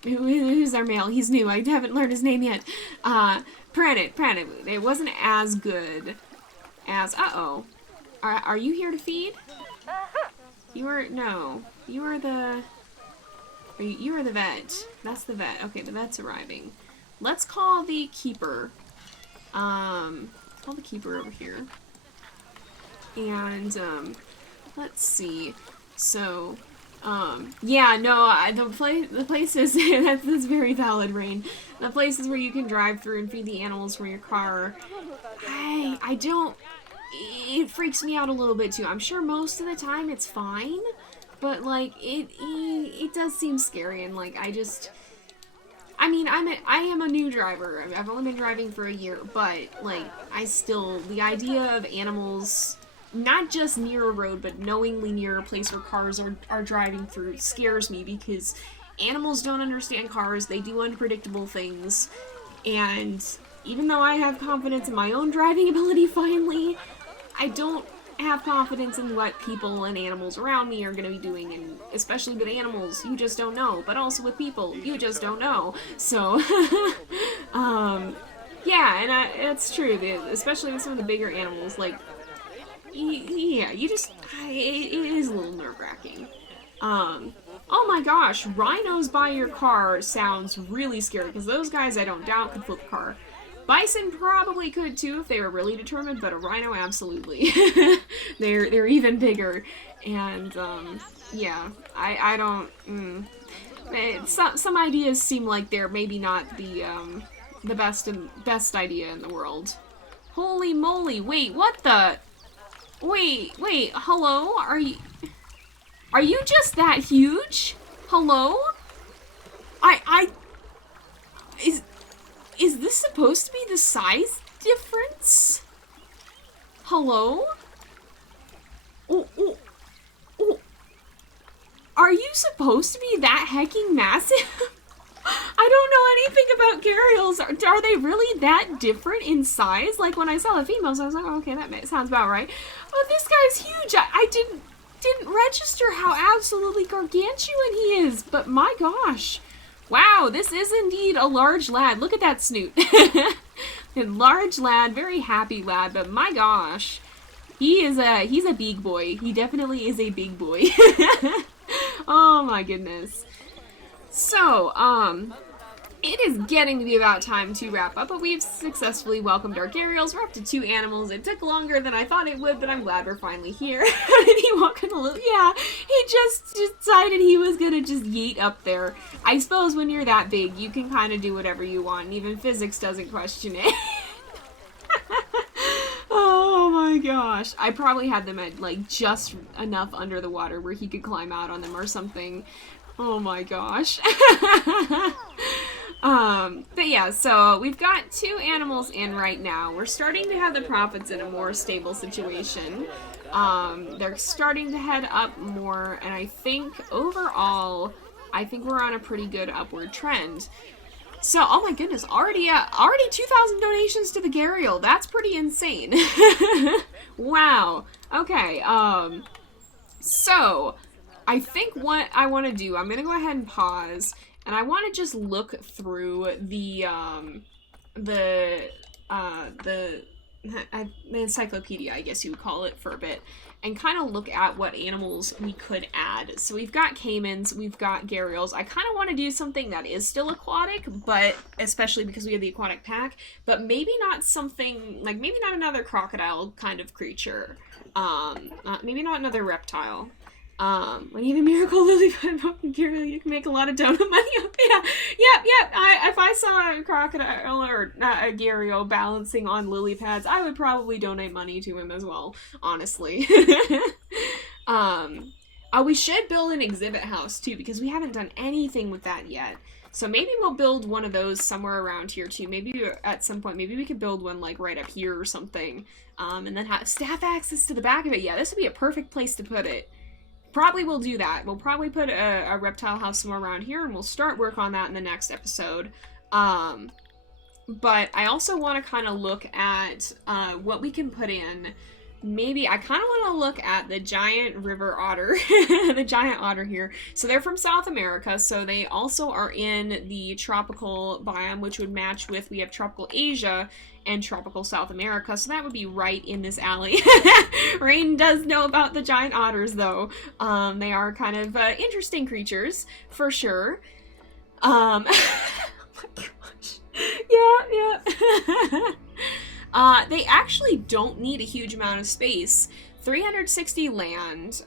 Who's our male? He's new, I haven't learned his name yet. Pranet, it wasn't as good as, are you here to feed? You are the vet. That's the vet. Okay, the vet's arriving. Let's call the keeper. Call the keeper over here. And, let's see. So, yeah, no, the places, that's very valid, Rain. The places where you can drive through and feed the animals from your car, it freaks me out a little bit too. I'm sure most of the time it's fine, but like it does seem scary, and like I am a new driver. I've only been driving for a year, but like the idea of animals not just near a road but knowingly near a place where cars are driving through scares me, because animals don't understand cars. They do unpredictable things, and even though I have confidence in my own driving ability finally, I don't have confidence in what people and animals around me are going to be doing, and especially with animals, you just don't know, but also with people, you just don't know. So, yeah, and it's true, especially with some of the bigger animals, like, yeah, it is a little nerve-wracking. Oh my gosh, rhinos by your car sounds really scary, because those guys I don't doubt could flip a car. Bison probably could too if they were really determined, but a rhino absolutely. They're even bigger, and yeah, I don't. Some ideas seem like they're maybe not the best idea in the world. Holy moly! Wait, what the? Wait, hello? Are you just that huge? Hello? Is this supposed to be the size difference? Hello? Oh, are you supposed to be that hecking massive? I don't know anything about Gharials. Are they really that different in size? Like when I saw the females, I was like, oh, okay, that sounds about right. Oh, this guy's huge. I didn't register how absolutely gargantuan he is. But my gosh, wow, this is indeed a large lad. Look at that snoot. A large lad, very happy lad. But my gosh, he's a big boy. He definitely is a big boy. Oh my goodness. So, it is getting to be about time to wrap up, but we've successfully welcomed our Gharials. We're up to 2 animals. It took longer than I thought it would, but I'm glad we're finally here. How did he walk in a little? Yeah, he just decided he was gonna just yeet up there. I suppose when you're that big, you can kind of do whatever you want, and even physics doesn't question it. Oh my gosh. I probably had them at, like, just enough under the water where he could climb out on them or something. Oh my gosh. But yeah, so we've got 2 animals in right now. We're starting to have the profits in a more stable situation. They're starting to head up more, and I think overall, we're on a pretty good upward trend. So, oh my goodness, already 2,000 donations to the Gharial. That's pretty insane. Wow. Okay, so I think what I want to do, I'm going to go ahead and pause, and I want to just look through the encyclopedia, I guess you would call it, for a bit, and kind of look at what animals we could add. So we've got caimans, we've got Gharials. I kind of want to do something that is still aquatic, but especially because we have the aquatic pack, but maybe not something, like maybe not another crocodile kind of creature. Maybe not another reptile. When you have a miracle lily pad pumpkin Gharial, you can make a lot of donut money. Yeah, yep. If I saw a crocodile or a Gharial balancing on lily pads, I would probably donate money to him as well, honestly. We should build an exhibit house too, because we haven't done anything with that yet. So maybe we'll build one of those somewhere around here too. Maybe at some point, maybe we could build one like right up here or something. And then have staff access to the back of it. Yeah, this would be a perfect place to put it. Probably we'll do that. We'll probably put a reptile house somewhere around here, and we'll start work on that in the next episode. But I also want to kind of look at what we can put in. Maybe I kind of want to look at the giant river otter, the giant otter here. So they're from South America, so they also are in the tropical biome, which would match with, we have tropical Asia and tropical South America, so that would be right in this alley. Rain does know about the giant otters, though. They are kind of interesting creatures, for sure. Oh my gosh. Yeah. They actually don't need a huge amount of space. 360 land,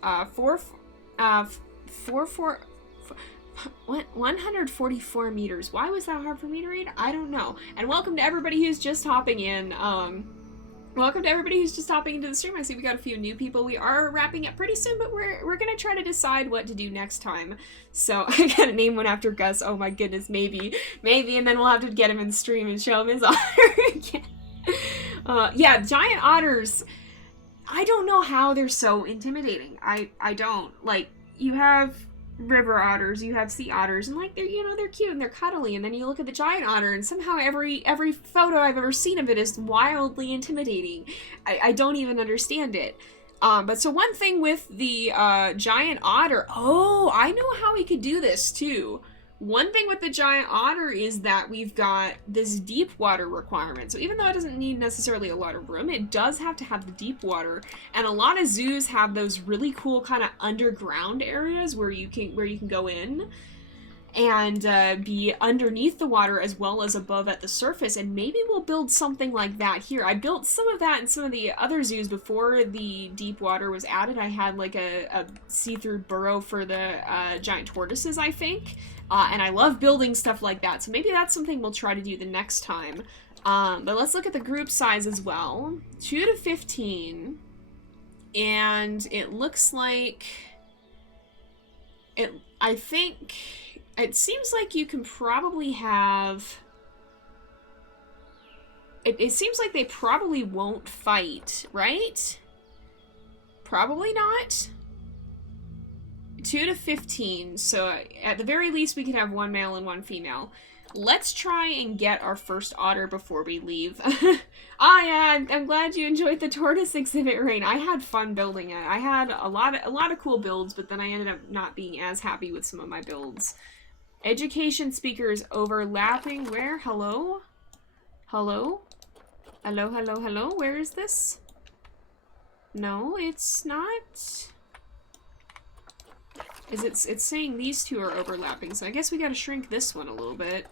144 meters. Why was that hard for me to read? I don't know. And welcome to everybody who's just hopping in. Welcome to everybody who's just hopping into the stream. I see we got a few new people. We are wrapping up pretty soon, but we're gonna try to decide what to do next time. So I gotta name one after Gus. Oh my goodness, maybe, and then we'll have to get him in the stream and show him his otter again. Yeah, giant otters. I don't know how they're so intimidating. I don't. Like, you have river otters, you have sea otters, and like they're cute and they're cuddly, and then you look at the giant otter and somehow every photo I've ever seen of it is wildly intimidating. I don't even understand it. But so one thing with the giant otter, oh, I know how we could do this too. One thing with the giant otter is that we've got this deep water requirement. So even though it doesn't need necessarily a lot of room, it does have to have the deep water. And a lot of zoos have those really cool kind of underground areas where you can go in and be underneath the water as well as above at the surface. And maybe we'll build something like that here. I built some of that in some of the other zoos before the deep water was added. I had like a see-through burrow for the giant tortoises, I think. And I love building stuff like that, so maybe that's something we'll try to do the next time. But let's look at the group size as well. 2 to 15. And it looks like I think it seems like you can probably have it seems like they probably won't fight, right? Probably not. 2 to 15, so at the very least we can have 1 male and 1 female. Let's try and get our first otter before we leave. Yeah, I'm glad you enjoyed the tortoise exhibit, Rain. I had fun building it. I had a lot of cool builds, but then I ended up not being as happy with some of my builds. Education speakers overlapping. Where? Hello? Hello? Hello, hello, hello? Where is this? No, it's not. It's saying these two are overlapping, so I guess we gotta shrink this one a little bit.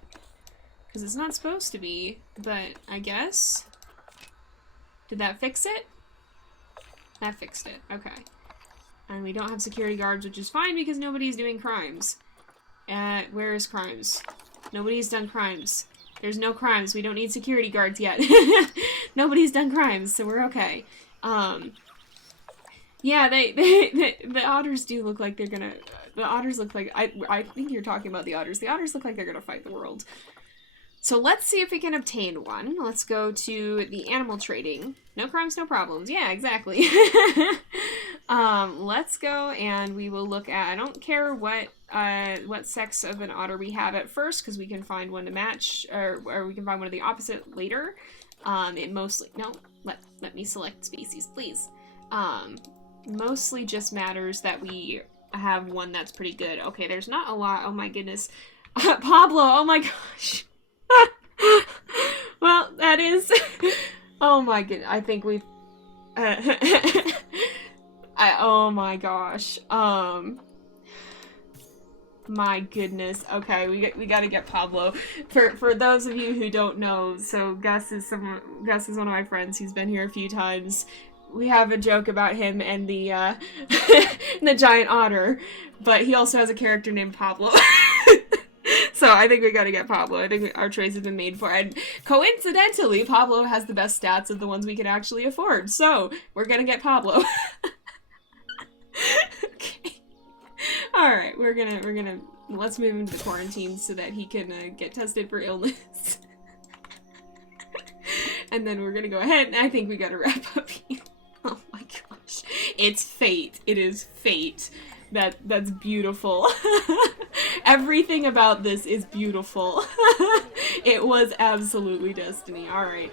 Because it's not supposed to be, but I guess. Did that fix it? That fixed it, okay. And we don't have security guards, which is fine because nobody's doing crimes. Where is crimes? Nobody's done crimes. There's no crimes, we don't need security guards yet. Nobody's done crimes, so we're okay. Yeah, the otters do look like they're gonna. The otters look like I think you're talking about the otters. The otters look like they're gonna fight the world. So let's see if we can obtain one. Let's go to the animal trading. No crimes, no problems. Yeah, exactly. Let's go and we will look at. I don't care what sex of an otter we have at first because we can find one to match, or we can find one of the opposite later. It mostly let me select species, please. Mostly just matters that we have one that's pretty good. Okay, there's not a lot. Oh my goodness. Pablo, oh my gosh. Well, that is... Oh my goodness. I think we've... oh my gosh. My goodness. Okay, we gotta get Pablo. For those of you who don't know, so Gus is one of my friends. He's been here a few times. We have a joke about him and the the giant otter, but he also has a character named Pablo. So I think we gotta get Pablo. I think our trades have been made for it. And coincidentally, Pablo has the best stats of the ones we can actually afford. So we're gonna get Pablo. Okay. All right, we're gonna let's move him to the quarantine so that he can get tested for illness. And then we're gonna go ahead, and I think we gotta wrap up here. Oh my gosh. It's fate. It is fate. That's beautiful. Everything about this is beautiful. It was absolutely destiny. Alright.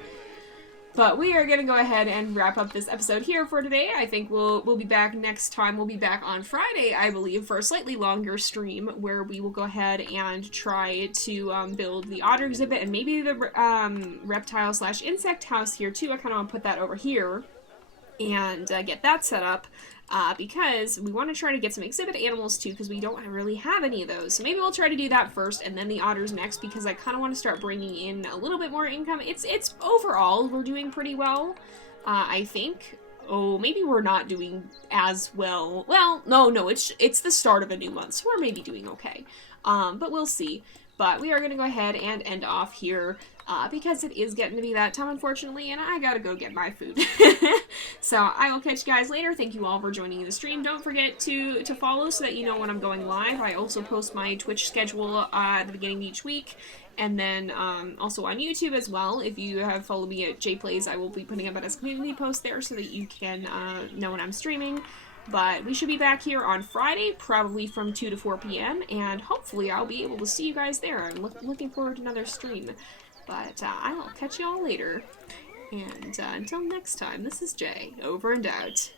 But we are gonna go ahead and wrap up this episode here for today. I think we'll be back next time. We'll be back on Friday, I believe, for a slightly longer stream where we will go ahead and try to build the otter exhibit and maybe the reptile/insect house here too. I kind of want to put that over here and get that set up because we want to try to get some exhibit animals too because we don't really have any of those. So maybe we'll try to do that first and then the otters next because I kind of want to start bringing in a little bit more income. It's overall we're doing pretty well, I think. Oh, maybe we're not doing as well. Well, no, it's the start of a new month, so we're maybe doing okay. But we'll see. But we are going to go ahead and end off here because it is getting to be that time, unfortunately, and I gotta go get my food. So I will catch you guys later. Thank you all for joining the stream. Don't forget to follow so that you know when I'm going live. I also post my Twitch schedule at the beginning of each week, and then also on YouTube as well. If you have followed me at JayPlays, I will be putting up a community post there so that you can know when I'm streaming. But we should be back here on Friday, probably from 2 to 4 p.m., and hopefully I'll be able to see you guys there. I'm looking forward to another stream. But I will catch you all later. And until next time, this is Jay, over and out.